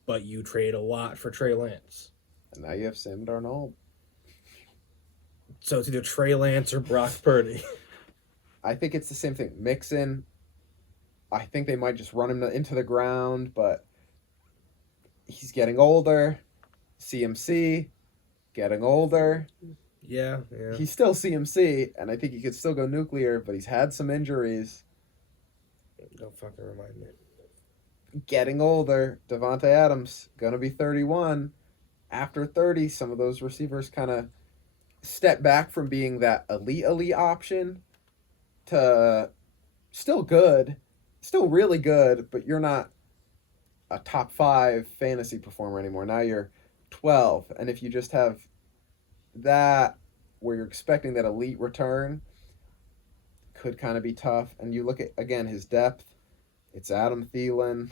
but you trade a lot for Trey Lance. And now you have Sam Darnold. So it's either Trey Lance or Brock Purdy. I think it's the same thing. Mixon, I think they might just run him into the ground, but he's getting older. CMC, getting older. Yeah. He's still CMC, and I think he could still go nuclear, but he's had some injuries. Don't fucking remind me. Getting older. Devontae Adams, going to be 31. After 30, some of those receivers kind of step back from being that elite option to still good, still really good, but you're not a top 5 fantasy performer anymore. Now you're 12. And if you just have that where you're expecting that elite return, could kind of be tough. And you look at, again, his depth. It's Adam Thielen.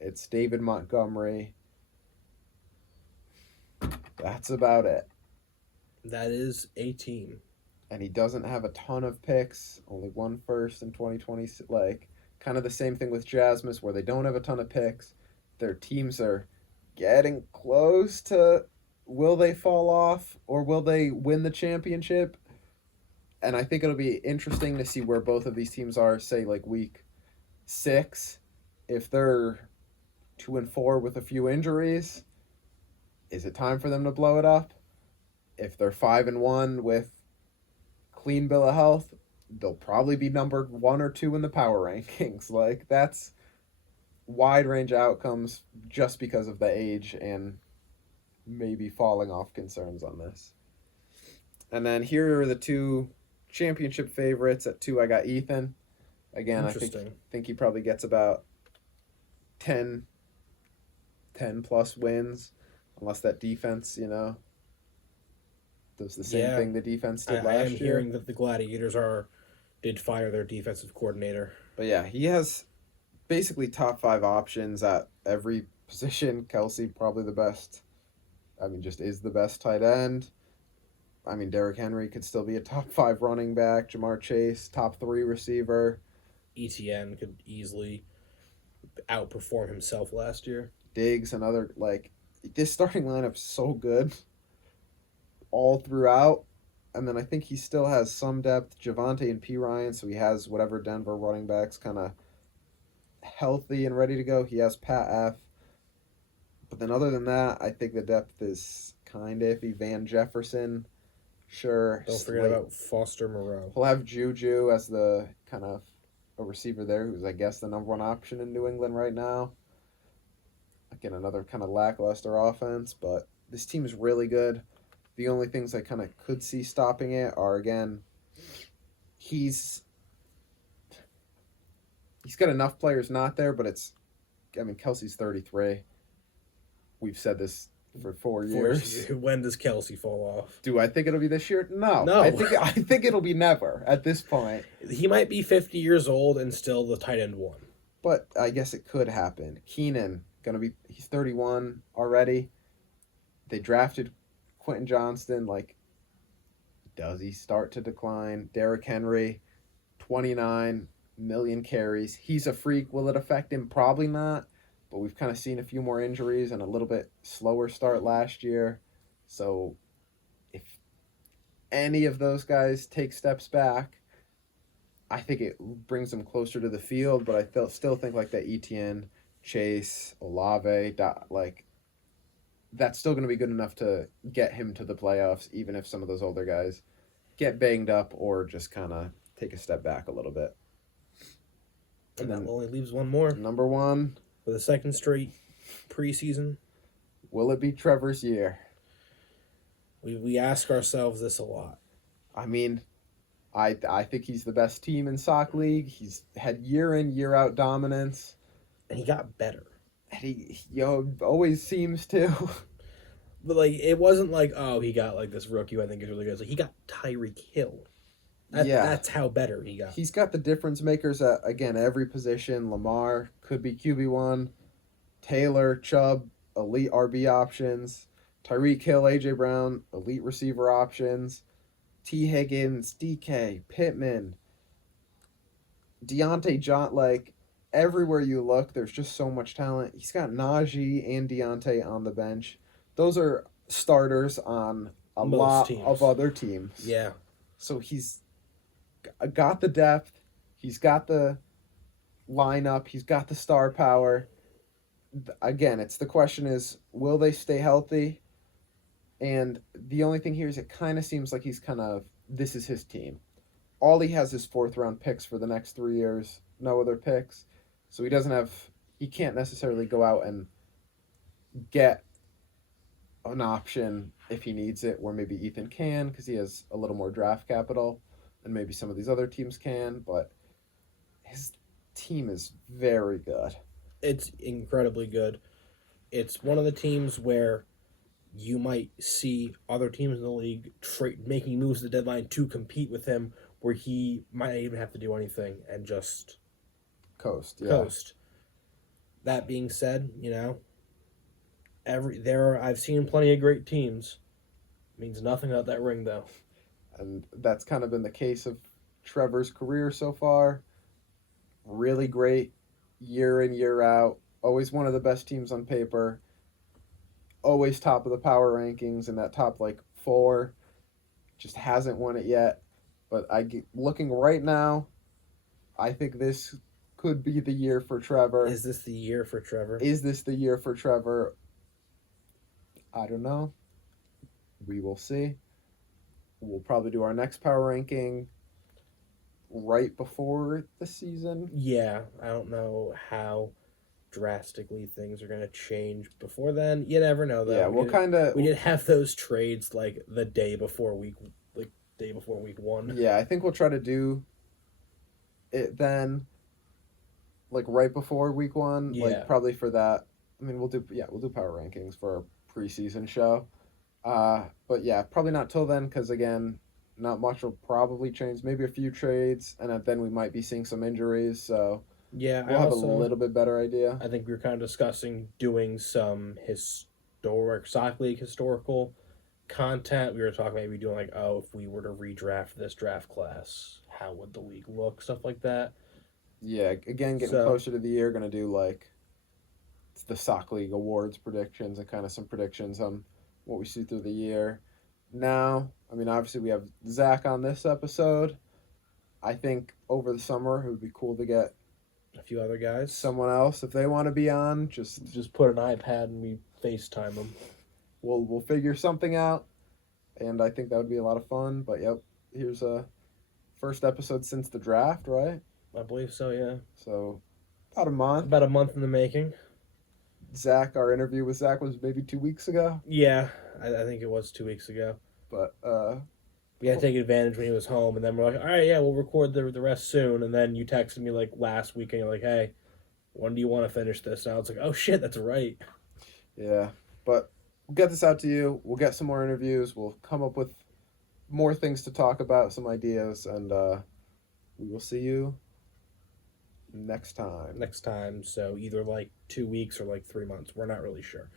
It's David Montgomery. That's about it. That is a team. And he doesn't have a ton of picks. Only 1 first in 2020. Like, kind of the same thing with Jasmus, where they don't have a ton of picks. Their teams are getting close to, will they fall off or will they win the championship? And I think it'll be interesting to see where both of these teams are, say, like week 6. If they're 2-4 with a few injuries, is it time for them to blow it up? If they're 5-1 with clean bill of health, they'll probably be numbered 1 or 2 in the power rankings. Like, that's wide range outcomes just because of the age and maybe falling off concerns on this. And then here are the 2 championship favorites. At 2, I got Ethan. Again, I think he probably gets about 10 plus wins, unless that defense, does the same thing the defense did last year. I am hearing that the Gladiators did fire their defensive coordinator. But yeah, he has basically top 5 options at every position. Kelsey, probably the best. Just is the best tight end. Derrick Henry could still be a top 5 running back. Jamar Chase, top 3 receiver. ETN could easily outperform himself last year. Diggs, another, this starting lineup's so good all throughout. And then I think he still has some depth. Javonte and P. Ryan, so he has whatever Denver running backs kind of healthy and ready to go. He has Pat F. But then other than that, I think the depth is kind of iffy. Van Jefferson, sure. Don't forget about Foster Moreau. He'll have Juju as the kind of a receiver there, who's, I guess, the number 1 option in New England right now. Again, another kind of lackluster offense, but this team is really good. The only things I kind of could see stopping it are, again, he's got enough players not there, but Kelsey's 33. We've said this for 4 years. When does Kelsey fall off? Do I think it'll be this year? No. I think it'll be never at this point. He might be 50 years old and still the tight end 1. But I guess it could happen. Keenan, he's 31 already. They drafted Quentin Johnston, like, does he start to decline? Derrick Henry, 29 million carries. He's a freak. Will it affect him? Probably not. But we've kind of seen a few more injuries and a little bit slower start last year. So if any of those guys take steps back, I think it brings them closer to the field. But I still think like that Etienne, Chase, Olave, like that's still going to be good enough to get him to the playoffs, even if some of those older guys get banged up or just kind of take a step back a little bit. And that only leaves one more. Number one. For the second straight preseason. Will it be Trevor's year? We ask ourselves this a lot. I mean, I think he's the best team in Sock League. He's had year in, year out dominance. And he got better. And he always seems to. But, like, it wasn't like, oh, he got, like, this rookie who I think is really good. It's like, he got Tyreek Hill. That's how better he got. He's got the difference makers at, again, every position. Lamar could be QB1. Taylor, Chubb, elite RB options. Tyreek Hill, A.J. Brown, elite receiver options. T. Higgins, DK, Pittman, Deontay John, like, everywhere you look, there's just so much talent. He's got Najee and Deontay on the bench. Those are starters on most lot teams. Of other teams. Yeah. So he's got the depth. He's got the lineup. He's got the star power. Again, the question is, will they stay healthy? And the only thing here is it kind of seems like this is his team. All he has is 4th-round picks for the next 3 years. No other picks. So he can't necessarily go out and get an option if he needs it, where maybe Ethan can, because he has a little more draft capital, and maybe some of these other teams can, but his team is very good. It's incredibly good. It's one of the teams where you might see other teams in the league making moves at the deadline to compete with him, where he might not even have to do anything and just coast. That being said, I've seen plenty of great teams. Means nothing about that ring, though. And that's kind of been the case of Trevor's career so far. Really great year in, year out. Always one of the best teams on paper. Always top of the power rankings in that top, 4. Just hasn't won it yet. But looking right now, I think this could be the year for Trevor. Is this the year for Trevor? I don't know. We will see. We'll probably do our next power ranking right before the season. Yeah, I don't know how drastically things are going to change before then. You never know, though. Yeah, we did have those trades the day before week 1. Yeah, I think we'll try to do it then, right before week 1. Yeah. Probably for that. I mean, we'll do power rankings for our preseason show. But yeah, probably not till then, because again, not much will probably change. Maybe a few trades, and then we might be seeing some injuries. So yeah, we'll have a little bit better idea. I think we were kind of discussing doing some Sock League historical content. We were talking maybe doing if we were to redraft this draft class, how would the league look, stuff like that. Yeah, again, getting closer to the year, gonna do the Sock League awards predictions and kind of some predictions on what we see through the year. Now, I mean, obviously we have Zach on this episode. I think over the summer it would be cool to get a few other guys, someone else if they want to be on. Just put an iPad and we FaceTime them. We'll figure something out, and I think that would be a lot of fun. But yep, here's a first episode since the draft, right? I believe so, yeah. So about a month. About a month in the making. Zach, our interview with Zach was maybe 2 weeks ago. Yeah, I think it was 2 weeks ago. But we had to take advantage when he was home, and then we're like, all right, yeah, we'll record the rest soon. And then you texted me last week, and you're like, hey, when do you want to finish this? And I was like, oh shit, that's right. Yeah, but we'll get this out to you. We'll get some more interviews. We'll come up with more things to talk about, some ideas, and we will see you next time. So either 2 weeks or 3 months. We're not really sure.